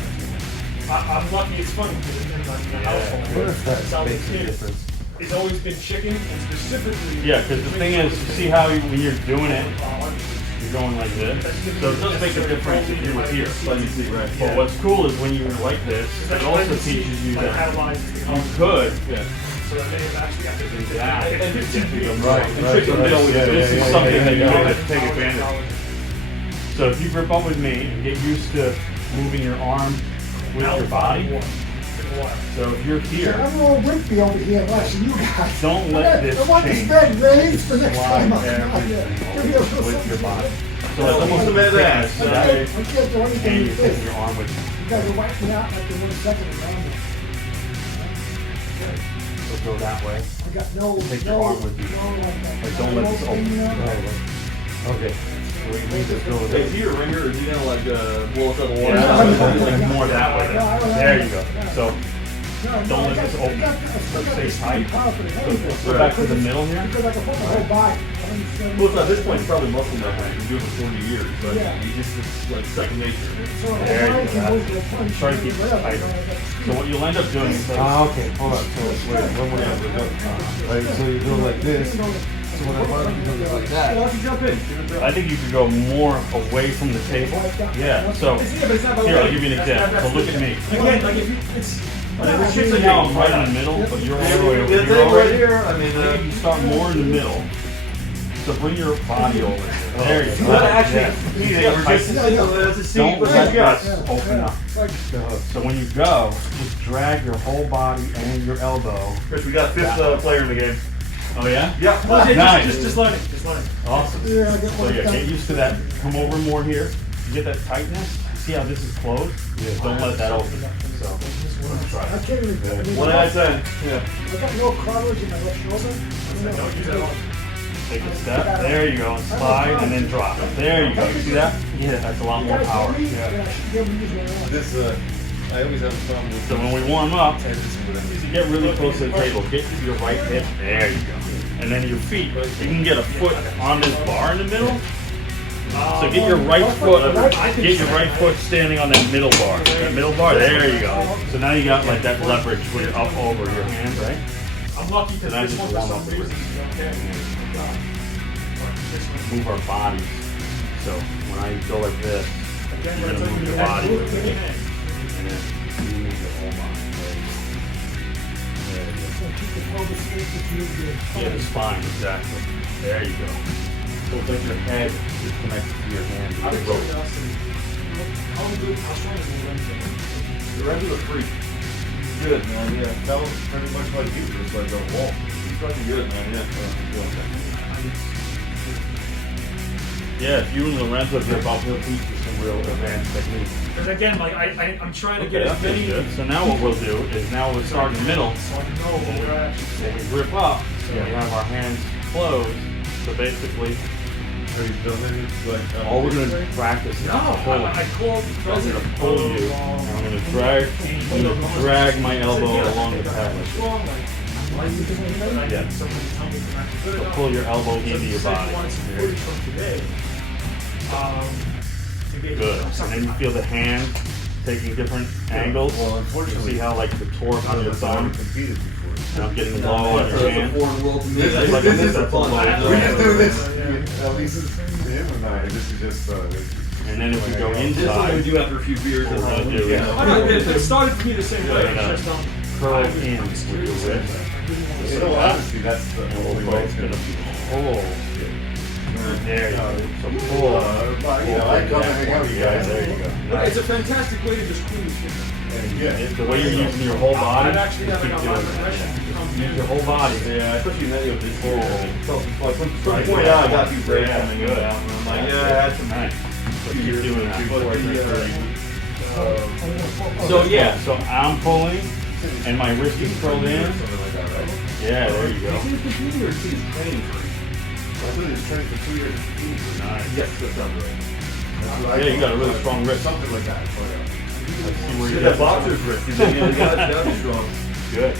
I'm lucky. It's funny because in the household, What if that South makes a Kid, difference? it's always been chicken and specifically. Yeah, because the thing is, you see how when you're doing it, you're going like this. So it does make a difference if you were here. Let me see, right? But what's cool is when you're like this, it also teaches you that you could So that they have actually got to do that. Right, This is something that you have to take advantage of. So if you grip up with me and get used to moving your arm with your body, so if you're here, I'm all wimpy over here watching you guys. don't let this I want this change. bed raised for next Slide time. Give me a everything little with your something. body. So it's almost a bit that. of I that. can't do And anything you're with taking this. your arm with you. You guys are wiping out like in 1 second around me. So go that way. I got no, Take your no, arm with you. no, like that. Like, don't let this open. Okay. So we just go Hey, is he a ringer or is he gonna like blow us out of the water? Yeah, more that way. No, I don't There know. you go. So don't let this open. Stay tight. Go Go back to the middle here. Because I can put my whole body. Well, at this point, it's probably muscle memory. He's been doing it for 40 years, but Yeah. he just it's like second nature. There you go. Try to keep it tighter. So what you'll end up doing is like, Okay, hold on. So wait, one more time. Right, so you go like this. So when I want to do it like that. Why don't you jump in? I think you could go more away from the table. Yeah. So here, I'll give you an example. So look at me. Again, like if you, it's. See how I'm right in the middle, but you're all the way over This here thing right already? here, I mean, I think you start more in the middle. So bring your body over. There you you go. gotta actually, Yeah. we're just that's a seat. Don't What let you got? this open up. So when you go, just drag your whole body and your elbow. Chris, we got 5th player in the game. Oh yeah? Yeah. Nice. Just learn it. Just learn it. Awesome. Yeah, I get So one yeah, done. get used to that. Come over more here. You get that tightness. See how this is closed? Yeah. Don't let that open. So let's try I it. can't even. I mean, 1 out of 10. Yeah. I got no cartilage in my left shoulder. I don't know. Take a step. There you go. And slide and then drop. There you go. You see that? Yeah, that's a lot more power. Yeah, I should be able to use my arm. This I always have a problem with So when we warm up, get really close to the table. Get your right hip. There you go. And then your feet. You can get a foot on this bar in the middle. So get your right foot standing on that middle bar. That middle bar. There you go. So now you got like that leverage where you're up over your hand, right? I'm lucky because And I this just one for warm some up reason is okay. Move our bodies. So when I go like this, Again, you're gonna move your body with me. And then you move your whole body. There you go. Keep the pelvis straight if you need to. Yeah, the spine, exactly. There you go. So it's like your head is connected to your hand. Out of with the rope. curiosity, how good, how strong is the Lorenzo? The rest of the freak. Good, man. Yeah. That was pretty much like you. Just like a wall. He's fucking good, man. Yeah. Yeah, if you and Lorenzo grip up, he'll teach you some real advanced technique. Because again, like I'm trying to Okay, get that as feels many. good. So now what we'll do is now we'll start in the middle. So I know what we're actually When we saying. grip up, we have our hands closed. So basically, Are you filming it? Like, all we're going to practice is No, pull. I called. I'm going to pull you, and I'm going to drag my elbow along the pad. Yeah. So pull your elbow into your body. Good. And then you feel the hand taking different angles. Well, You unfortunately, see how like the torque on your I've already thumb. competed before. And I'm getting low on your hand. foreign world to me. This, like this I is said, fun. that's a We low just blow. do this, at least him and I. This is just, And then if we go This is what we inside, do after a few beers. what we're going to do is I know it started for me the same way. Yeah, It's just curl in with your wrist. in all honesty, that's the And only we're way both it's going gonna to be. pull. There you go. So pull. But, you know, I come and hang out with you guys. There you go. But it's a fantastic way to just cool your skin. And yeah, It's the way you're using your whole body. I've actually just had keep like a lot doing of it. aggression. Use your whole body. Yeah, especially now you have this Pull. like from Right, point out, I got yeah. you breaks Yeah, coming good. out, and I'm like, yeah, I had some Nice. So keep doing that. But So yeah, so I'm pulling, and my wrist is curled in. something like that, right? Yeah, there you go. I thought he was training for 2 years. Nice. yes, that's not right. That's what I Yeah, you thought. got a really strong wrist. Something like that. Oh, yeah. Let's see where See you that get boxer's wrist, you know, you got it strong. Good.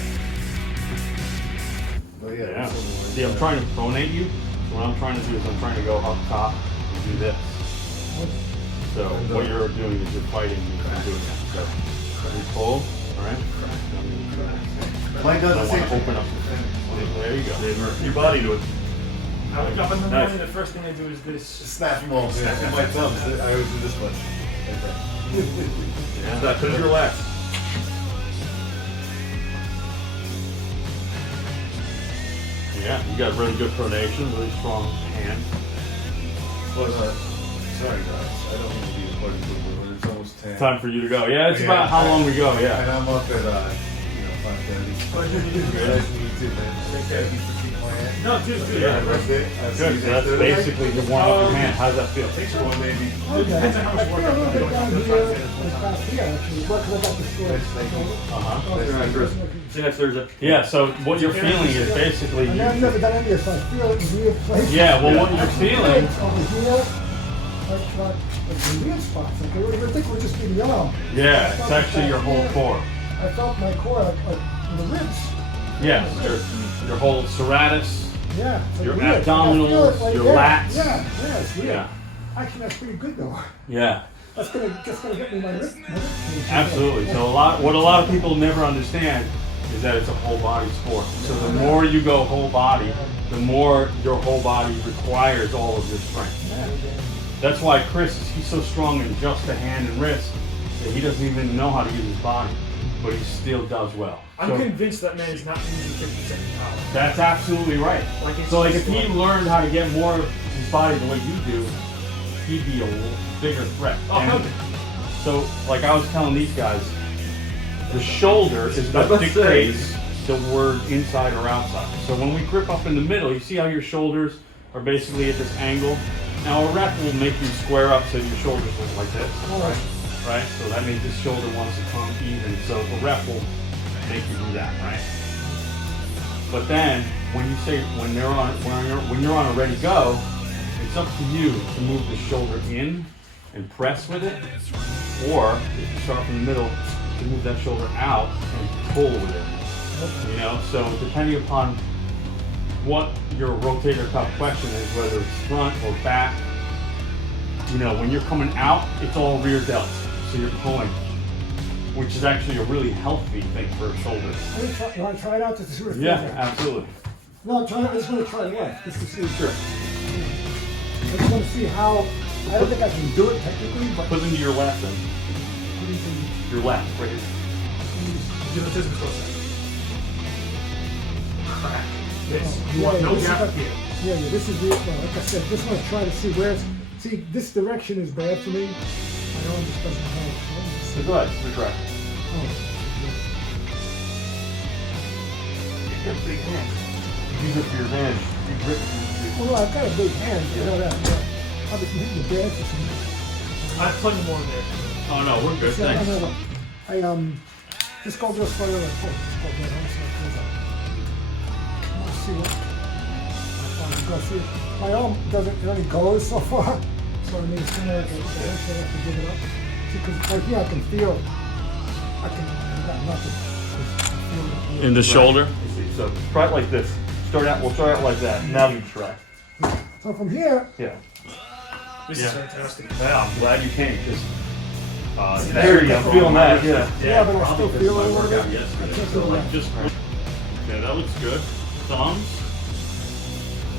But yeah, Yeah. something like See, I'm that. trying to pronate you. So what I'm trying to do is I'm trying to go up top and do this. So what you're doing is you're fighting me from doing that. So you pull, all right? Mine does I the want same to thing. open up. There you go. Your body to it. I wake up in the Nice. morning, the first thing I do is this. Snap them all. Snap my thumbs. I always do this much. Like that. Yeah. That's because you're relaxed. Yeah, you got really good pronation, really strong hand. But, sorry guys, I don't mean to be a party pooper, but it's almost 10. Time for you to go. Yeah, it's Yeah. about how long we go. And Yeah. I'm up at, 5:30. Nice to meet you too, man. Thank you for keeping my hand. No, dude, dude. Yeah, rest day. I'll see you Good. next That's Thursday. basically the warm up your hand. How does that feel? Thanks for one, baby. Okay. Depends on how much I work feel a I'm little bit doing. down I'm here, trying to say this like back here actually, but 'cause I got the store. Nice, thank you. Uh-huh. Nice to meet you. See you next Thursday. Yeah. So what you're feeling is basically And I've you. never done any of this, so I feel it in weird places. Yeah. Well, what you're feeling. Over here, like the weird spots. Like, I think we're just in the arm. Yeah. It's actually your whole core. I felt my core, like in the ribs. Yeah. Your whole serratus. Yeah. it's like Your weird. I feel abdominals, it like your that. lats. Yeah, it's weird. Yeah. Actually, that's pretty good though. Yeah. That's gonna get me my rib. Absolutely. So what a lot of people never understand is that it's a whole body sport. So the more you go whole body, the more your whole body requires all of your strength. That's why Chris, he's so strong in just the hand and wrist that he doesn't even know how to use his body, but he still does well. I'm So convinced that man is not using 50% power. that's absolutely right. Like, it's So like just if he like- learned how to get more of his body the way you do, he'd be a bigger threat. Oh, And hell yeah. so like I was telling these guys, the shoulder is what Let's say- dictates the word inside or outside. So when we grip up in the middle, you see how your shoulders are basically at this angle. Now a rep will make you square up so your shoulders look like this, Alright. right? So that means this shoulder wants to come even. So a rep will make you do that, right? But then when you say when you're on a ready go, it's up to you to move the shoulder in and press with it, or if you start from the middle, to move that shoulder out and pull with it. You know, so depending upon what your rotator cuff flexion is, whether it's front or back, you know, when you're coming out, it's all rear delt, so you're pulling, which is actually a really healthy thing for a shoulder. You want to try it out just to see what it feels Yeah, like? absolutely. No, try it. I just want to try it once, just to see. Sure. I just want to see how. I don't think I can do it technically, but Put into your left then. Your left, right here. Do the physical process. Crack. This. You Yeah, want no this is gap like- here. yeah, this is real. Well, like I said, just want to try to see where it's. See, this direction is bad for me. I know I'm just doesn't help. So go ahead, good try. Oh, You got big hands. Use it for your advantage. You grip it. well, I've got a big hand. You know that. Yeah. I'll just need the bad for some. I have plenty more in there. Oh no, we're good. Yeah, Thanks. no. I just go just further. Like, oh, just go there. Let's see what. Go see. My arm doesn't. It only goes so far. So I mean, it's kind of like eventually I have to give it up. See, because right here I can feel. I got nothing. In the shoulder. So try it like this. We'll start out like that. Now you try. So from here, Yeah. This is fantastic. Yeah, I'm glad you came. Just, there you go. Feeling that, yeah. yeah, but I still Probably feel my it a little workout bit. yesterday. So like just Okay, that looks good. Thumbs,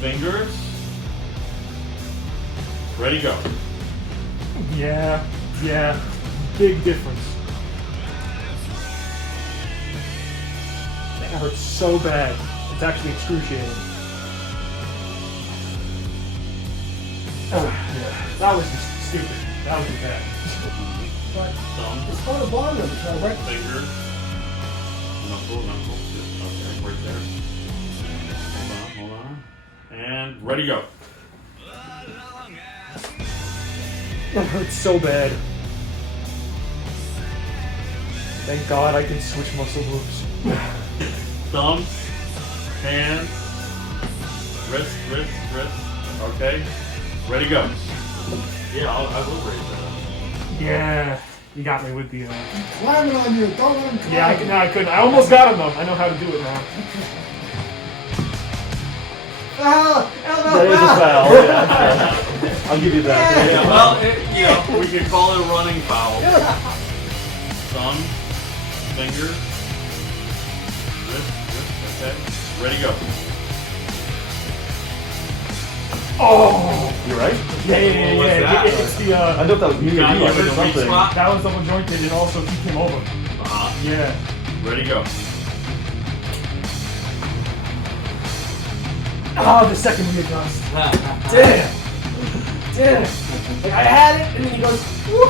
fingers, ready, go. Yeah, big difference. That hurts so bad. It's actually excruciating. Oh, yeah. That was just stupid. That was bad. But Thumbs, it's not a bottom. So I went. fingers, knuckle, okay, right there. Hold on, and ready, go. That hurts so bad. Thank God I can switch muscle groups. Thumbs, hands, wrist. Okay, ready, go. yeah, I will raise that. Yeah, you got me with the. Climbing on you. Don't let him climb. Yeah, I couldn't. I almost got him though. I know how to do it now. That is a foul. Yeah. I'll give you that. Yeah, well, we could call it a running foul. Thumb, fingers, wrist, okay. Ready, go. Oh, You right? yeah. It's the I thought that was me or you. Got I you in heard the weak something. spot. that was double jointed and also he came over. Yeah. Ready, go. Oh, the second readjust. Damn. Like I had it and then he goes. Woo.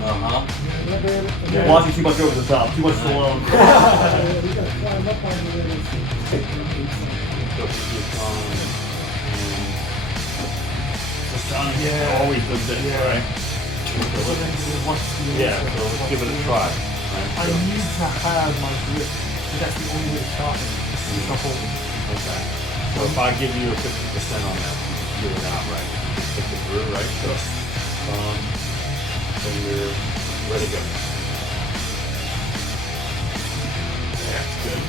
Uh-huh. Yeah, baby. Yeah. Watching too much over the top. Too much alone. You gotta climb up on you. Yeah. Always does this, right? Yeah, so let's give it a try. I need to have my grip. That's the only way to stop it. Just to hold it. Okay. So if I give you a 50% on that, you feel it out, right? Just stick it through, right? So, finger, ready, go. That's good.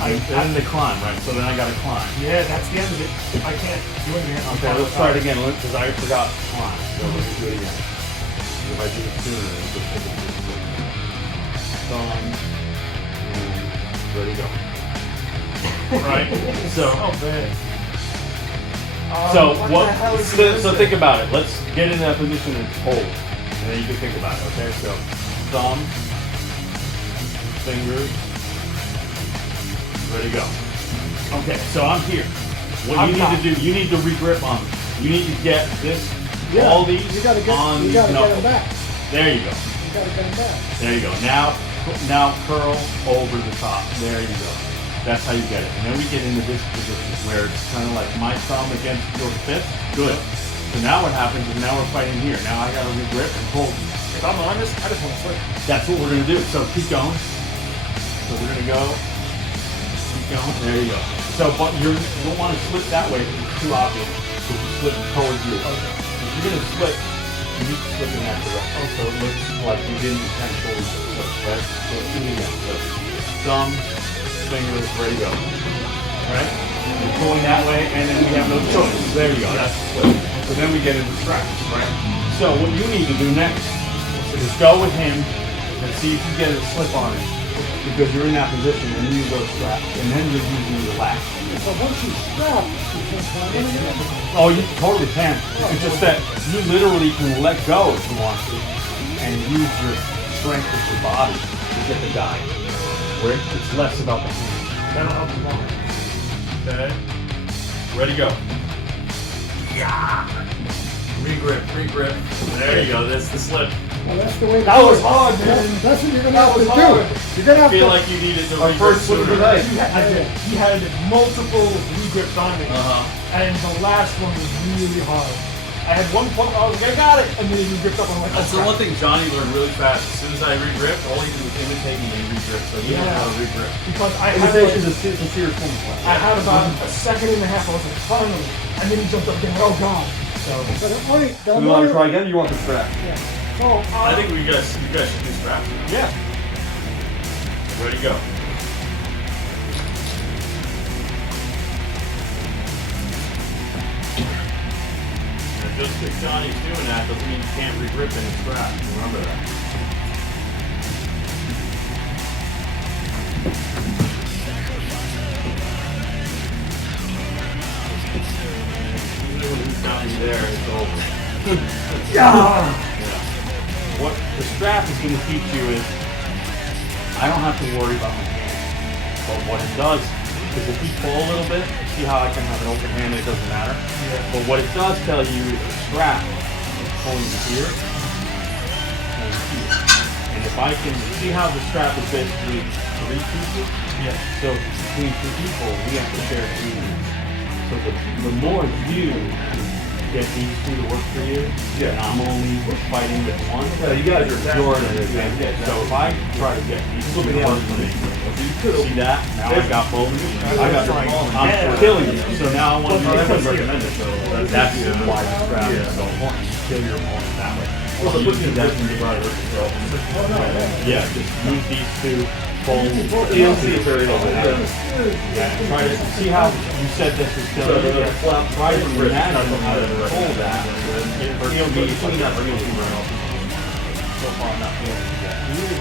And the climb, right? So then I gotta climb. Yeah, that's the end of it. I can't do anything. Okay, let's try it again, because I forgot to climb. So let's do it again. If I do it sooner, it's just take it too quick. Thumb, and ready, go. Right? So, Oh man. so what the hell is so think about it. Let's get in that position and hold. And then you can think about it, okay? So thumb, fingers, ready, go. Okay, so I'm here. What I'm you need to do, you need to regrip on it. You need to get this, all these You gotta get. on You these gotta get knuckles. him back. There you go. You gotta get him back. There you go. Now curl over the top. There you go. That's how you get it. And then we get into this position where it's kind of like my thumb against your fist. Good. So now what happens is now we're fighting here. Now I got to regrip and hold. If I'm honest, I just want to slip. That's what we're going to do. So keep going. So we're going to go. Keep going. There you go. So, but you don't want to slip that way because it's too obvious. So you slip towards you. If you're going to slip, you need to slip in that direction. So it looks like you didn't intentionally slip, right? So let's do it again. So thumb, fingers, ready, go. Right? You're pulling that way, and then we have no choice. There you go. That's the slip. So then we get into straps, right? So what you need to do next is go with him and see if you get a slip on it. Because you're in that position and use those straps. And then you're using the latch. So once you stop, you can climb in again. Oh, you totally can. It's just that you literally can let go if you want to and use your strength of your body to get the guy. Where it's less about the hand. That'll help you more. Okay. Ready, go. Yeah. Regrip. There you go. That's the slip. Well, that's the way. That was hard, man. That's what you're gonna That have to was do. hard. You're gonna I have feel to. like you needed to Our regrip first slip of the sooner. night. He had multiple regrips on me. Uh-huh. And the last one was really hard. I had one point where I was like, I got it, and then he ripped up and I'm like, That's the one thing Johnny learned really fast. As soon as I re-gripped, all he did was imitate me and re-grip. So he knows how to re-grip. Because I had, Imitation like, is a serious form of play. I had about a second and a half. I was like, finally, and then he jumped up again. Oh god! So But the only, the Do we want only, to try again or you want the strap? yeah. So, I think you guys should do straps. yeah. Ready, go. And just because Johnny's doing that doesn't mean you can't re-grip in a strap. Remember that. Usually when he's down there, it's over. What the strap is going to teach you is I don't have to worry about my hand. But what it does is if you pull a little bit, see how I can have an open hand, it doesn't matter. But what it does tell you is the strap is pulling here and here. And if I can see how the strap is basically 3 pieces. Yeah. So between 2 people, we have to share 3 units. So the more you get these 2 to work for you, and I'm only fighting with one. Yeah, you guys are You're an advantage. So if I try to get these 2 to work for me, see that? Now I got both. I'm killing you. So now I want you to recommend it. So that's why the strap is so important. Kill your opponent that way. You can definitely yeah, just use these 2. You'll see it very well. Yeah, try to see how you said this is still. Try to imagine how to hold that. It'll be clean up. So far, not feeling it.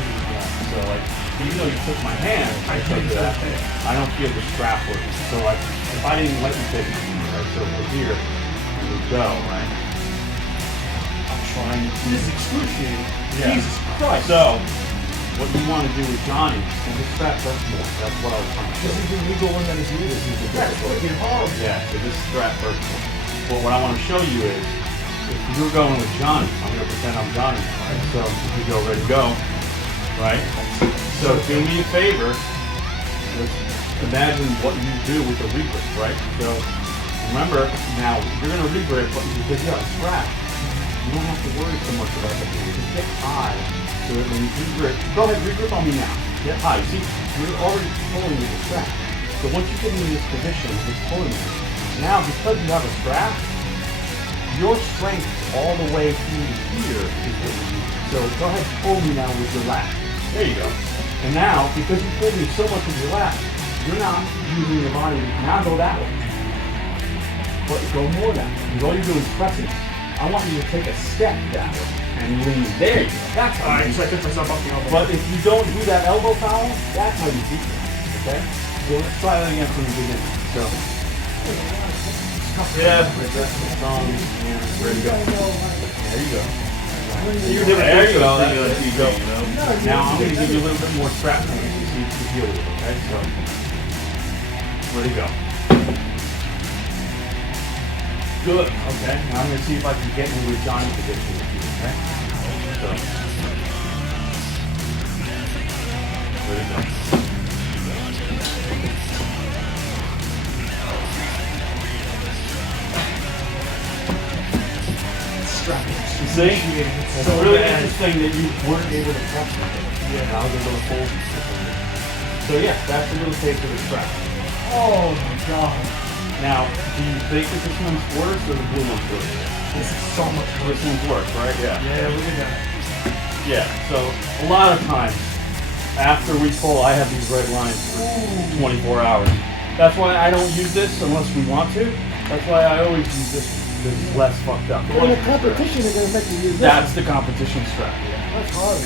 So like, even though you took my hand, I don't feel the strap working. So like, if I didn't let you take it, right? So we're here, and we go, right? I'm trying to. This is excruciating. Yeah. Jesus Christ. So, what you want to do with Johnny, and his strap first more. That's what I was trying to This say. is the legal one that is used. This is the That's difficult. fucking horrible. Yeah, so this is strap first more. But what I want to show you is, if you're going with Johnny, I'm going to pretend I'm Johnny, right? So, if you go, ready, go, right? So, do me a favor, let's imagine what you do with the regrip, right? So, remember, now, you're going to regrip, but because you have a strap, you don't have to worry so much about the hand. Just get high. So that when you regrip, go ahead, regrip on me now. Get high. See, you're already pulling with the strap. So once you get into this position, it's pulling you. Now, because you have a strap, your strength all the way through here is what you use. So go ahead, pull me now with your lat. There you go. And now, because you pulled me so much with your lat, you're not using your body. Now go that way. But go more that way. Because all you're doing is pressing. I want you to take a step that way and lean. There you go. That's how you So I picked myself up the elbow. But if you don't do that elbow foul, that's how you beat it. Okay? So let's try that again from the beginning. So yeah, ready to go. There you go. There you go. There you go. Now I'm going to give you a little bit more strap so you see to feel it. Okay? So ready to go. Good. Okay. Now I'm going to see if I can get into a Johnny position with you. Okay? So. Ready to go. You see? It's so really bad. interesting that you weren't able to press it. Yeah. I was able to hold it. So yeah, that's a little taste of the strap. Oh my god. Now, do you think that this one's worse or the blue one's worse? This is so much worse. This one's worse, right? Yeah. Yeah, look at that. Yeah. So a lot of times, after we pull, I have these red lines for 24 hours. That's why I don't use this unless we want to. That's why I always use this because it's less fucked up. in the competition, they're going to make you use this. That's the competition strap. That's hard.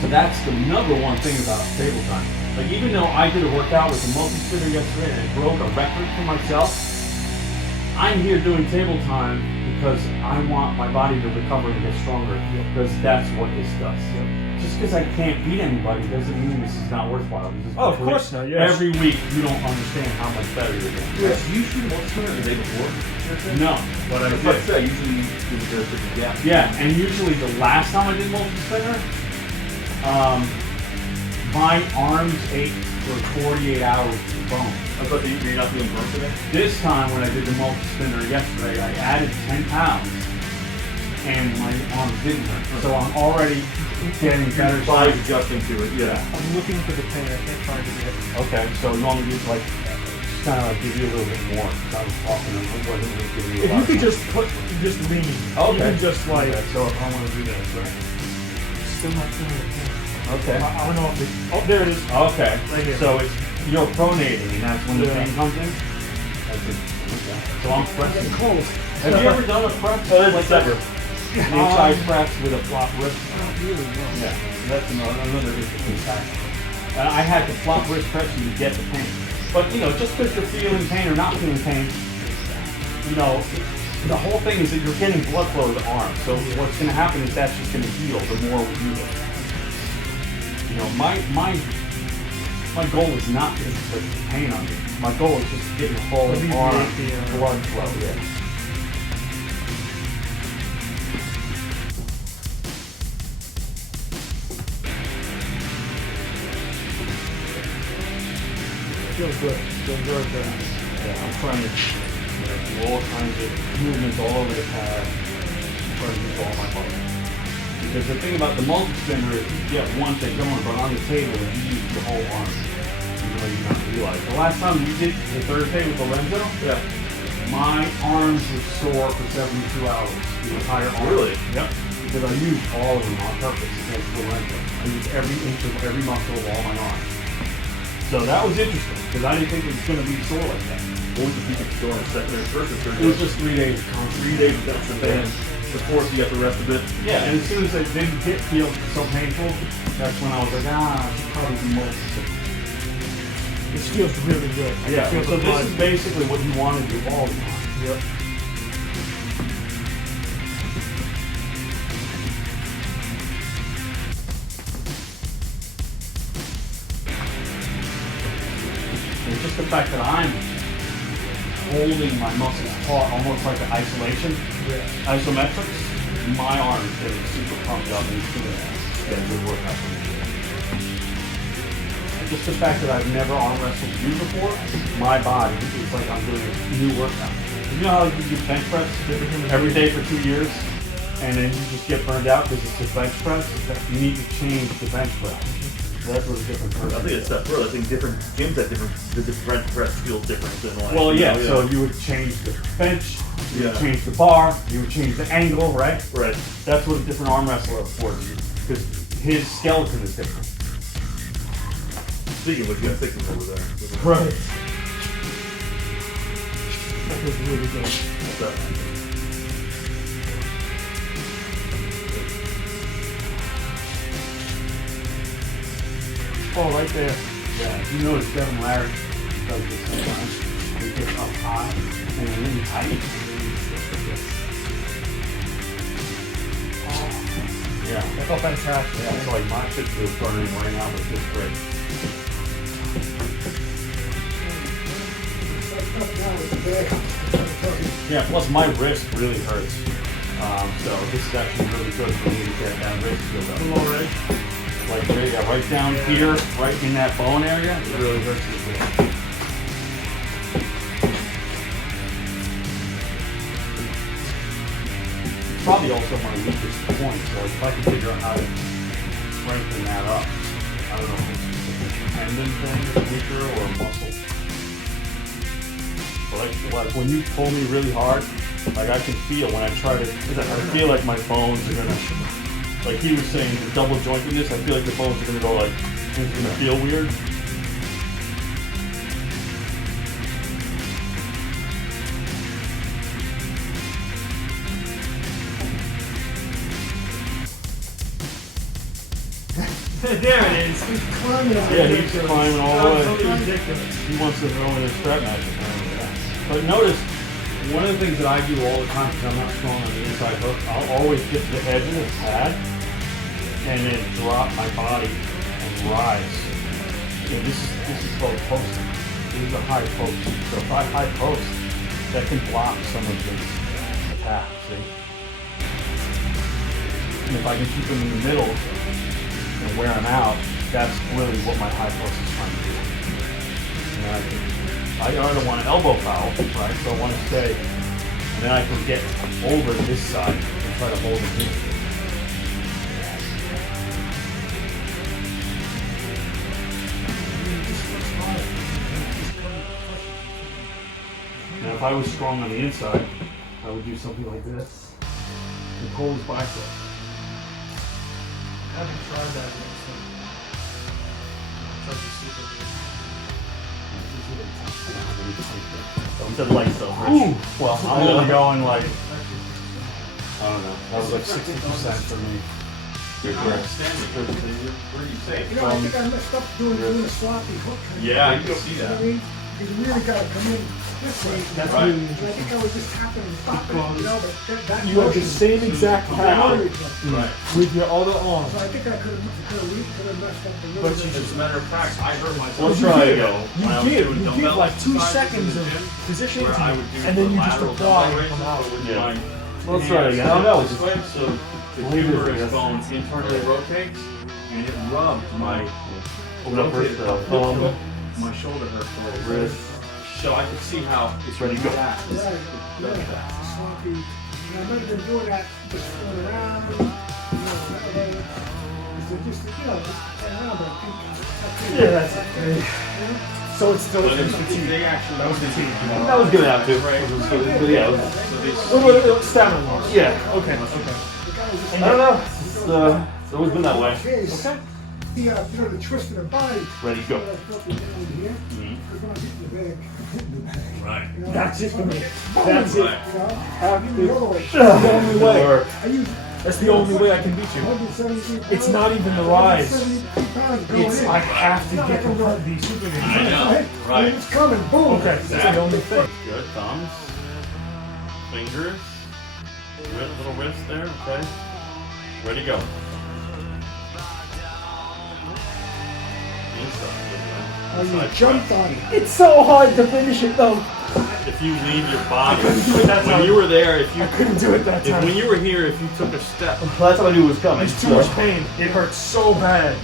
So that's the number one thing about table time. Like even though I did a workout with a multi-spinner yesterday and it broke a record for myself, I'm here doing table time because I want my body to recover and get stronger because that's what this does. Just because I can't beat anybody doesn't mean this is not worthwhile. This is Oh, of course not, yes. Every week you don't understand how much better you're getting. Yes, usually what's going on the day before? No, but I But did. usually there's a gap. Yeah, and usually the last time I did multi-spinner, my arms ache for 48 hours with the bone. I thought you're not feeling burnt today. This time when I did the multi-spinner yesterday, I added 10 pounds and my arms didn't hurt. So I'm already getting better. Body's adjusting to it. Yeah. I'm looking for the pain. I can't find it yet. Okay, so you want me to like, just kind of like give you a little bit more. 'Cause I was talking and I wasn't really giving you a If lot you could of just lean. Okay. Even just like. Okay, so if I want to do this, right? Still not feeling the pain. Okay. I don't know if it. Oh, there it is. Okay. Right here. So it's you're pronating, and that's when the Yeah. pain comes in. That's it. Okay. So I'm pressing. Close. Have you ever done a press like that? An inside press with a flop wrist? Not really, no. Yeah. So that's another interesting fact. I had to flop wrist press you to get the pain. But you know, just because you're feeling pain or not feeling pain, you know, the whole thing is that you're getting blood flow to the arm. So what's going to happen is that's just going to heal the more we do it. You know, my goal is not to put pain on you. My goal is just to get your whole Alleviate arm the, blood flow. Yeah. Feels good. Feels very good. Yeah, I'm trying to do all kinds of movements all over the pad. I'm trying to use all my body. Because the thing about the multi-spinner is you get one thing going, but on the table you use your whole arm. Even though you don't realize. The last time we did the Thursday with Lorenzo, Yeah. my arms were sore for 72 hours. The entire arm. Really? Yep. Because I used all of them on purpose against Lorenzo. I used every inch of every muscle of all my arms. So that was interesting, because I didn't think it was going to be sore like that. What was the deepest you going? Second or first or third? It was just 3 days. 3 days without some pain. The fourth, you got the rest of it. Yeah, and as soon as it didn't feel so painful, that's when I was like, I should probably do more. This feels really good. I Yeah, can feel so the this blood. is basically what you want to do all the time. Yep. And it's just the fact that I'm holding my muscles taut, almost like an isolation, isometrics, my arm is getting super pumped up and it's going to get a good workout for me. And just the fact that I've never arm wrestled you before, my body is like I'm doing a new workout. You know how you do bench press every day for 2 years, and then you just get burned out because it's a bench press? You need to change the bench press. So that's what a different I person think it's that further. I think different gyms have different. The different press feels different than like. Well, yeah, you know, so you would change the bench, you would Yeah. change the bar, you would change the angle, right? Right. That's what a different arm wrestler affords you, because his skeleton is different. Speaking of which, you got fixing over there. Right. That feels really good. What's that? Oh, right there. Yeah, if you notice Devin Larry does this sometimes. He gets up high and really tight. Yeah. That felt fantastic. Yeah, so like my shit feels burning right now, but it's great. Yeah, plus my wrist really hurts. So this is actually really good for me to get that wrist filled up. Below right. Like right down here, right in that bone area, it really hurts me. It's probably also my weakest point, so if I can figure out how to strengthen that up, I don't know if it's a tendon thing that's weaker or a muscle. But like when you pull me really hard, like I can feel when I try to, I feel like my bones are gonna, like he was saying, the double jointedness, I feel like the bones are gonna go like, it's gonna feel weird. There it is. Yeah, he's climbing all the way. That's ridiculous. He wants to throw in his strap match. But notice, one of the things that I do all the time, because I'm not strong on the inside hook, I'll always get to the edge of the pad and then drop my body and rise. And this is called posting. This is a high post. So if I high post, that can block some of this attack, see? And if I can keep them in the middle and wear them out, That's really what my high post is trying to do. I don't want an elbow foul, right? So I want to stay. And then I can get over this side and try to hold it here. And if I was strong on the inside, I would do something like this and pull his bicep. I haven't tried that yet. It's a light stuff, Rich. Well, I'm only going like, I don't know. That was like 60% for me. Good grip. Where are you safe? You know, I think I messed up doing a sloppy hook. Yeah, I can see You know that. what I mean? You really gotta come in this way. That's Right. really And I think I was just tapping and stopping, you know, but that You have the same exact pattern Right. with your other arm. So I think I could have messed up a little But bit. As a matter of fact, I hurt myself. We'll try you again. when I was give doing dumbbell like 2 exercises seconds in of the gym, position, where I would do and then the you just lateral apply dumbbell and come raises, out. but with Yeah. my Let's try it again. I don't know. It's this just, way, so the Leave it, humerus yes. bone internally rotates, and it rubbed my open up first, thumb, my shoulder hurt a little bit. wrist. So I could see how it's Ready, go. that. Right, yeah, sloppy. And I might have been doing that, just going around, you know, that way. Just, you know, just hang around, but I think. Yeah, that's it. So it's still But it's fatigue. they actually That was fatigue. That was good out too. Right. It was good, but yeah, it was, So they What stamina loss? yeah. Okay. I don't know. It's always been that way. Okay. You know, the twist of the body. Ready, go. I felt it down here. Because when I hit the bag, Right. you know, That's it for me. boom, That's it. You know, Have the to. other way. That's the only way. Or, I used That's the only way I can beat you. 173 pounds. It's not even the rise. 173 pounds going It's in. I have to Not get like I'm the super I game. know. Right. It's coming, boom. Okay, that's the only thing. good. Thumbs. Fingers. Little wrist there. Okay. Ready, go. Oh, you jumped on it. It's so hard to finish it though. If you leave your body, do it that when time. you were there, if you I couldn't do it that if time. when you were here, if you took a step, That's how I knew it was coming. It's too much pain. It hurts so bad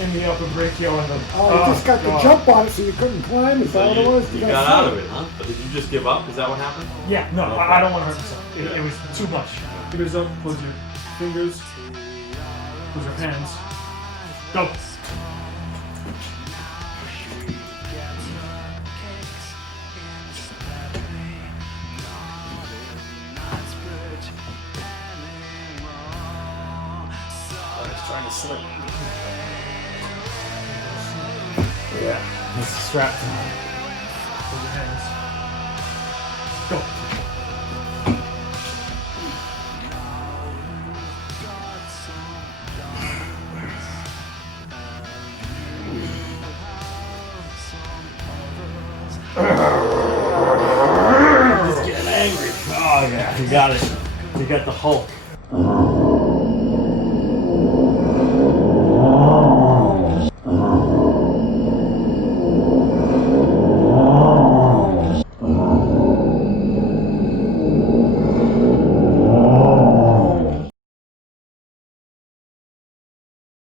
in the upper brachial and the. Oh, you just got God. the jump on it so you couldn't climb. Is that what it was? you got out of it, huh? But did you just give up? Is that what happened? Yeah, no, I don't want to hurt myself. It was too much. Fingers up, close your fingers, close your hands. Go. Trying to slip. Yeah, it's strapped on. Close your hands. Go. He's getting angry. Oh yeah, you got it. You got the Hulk.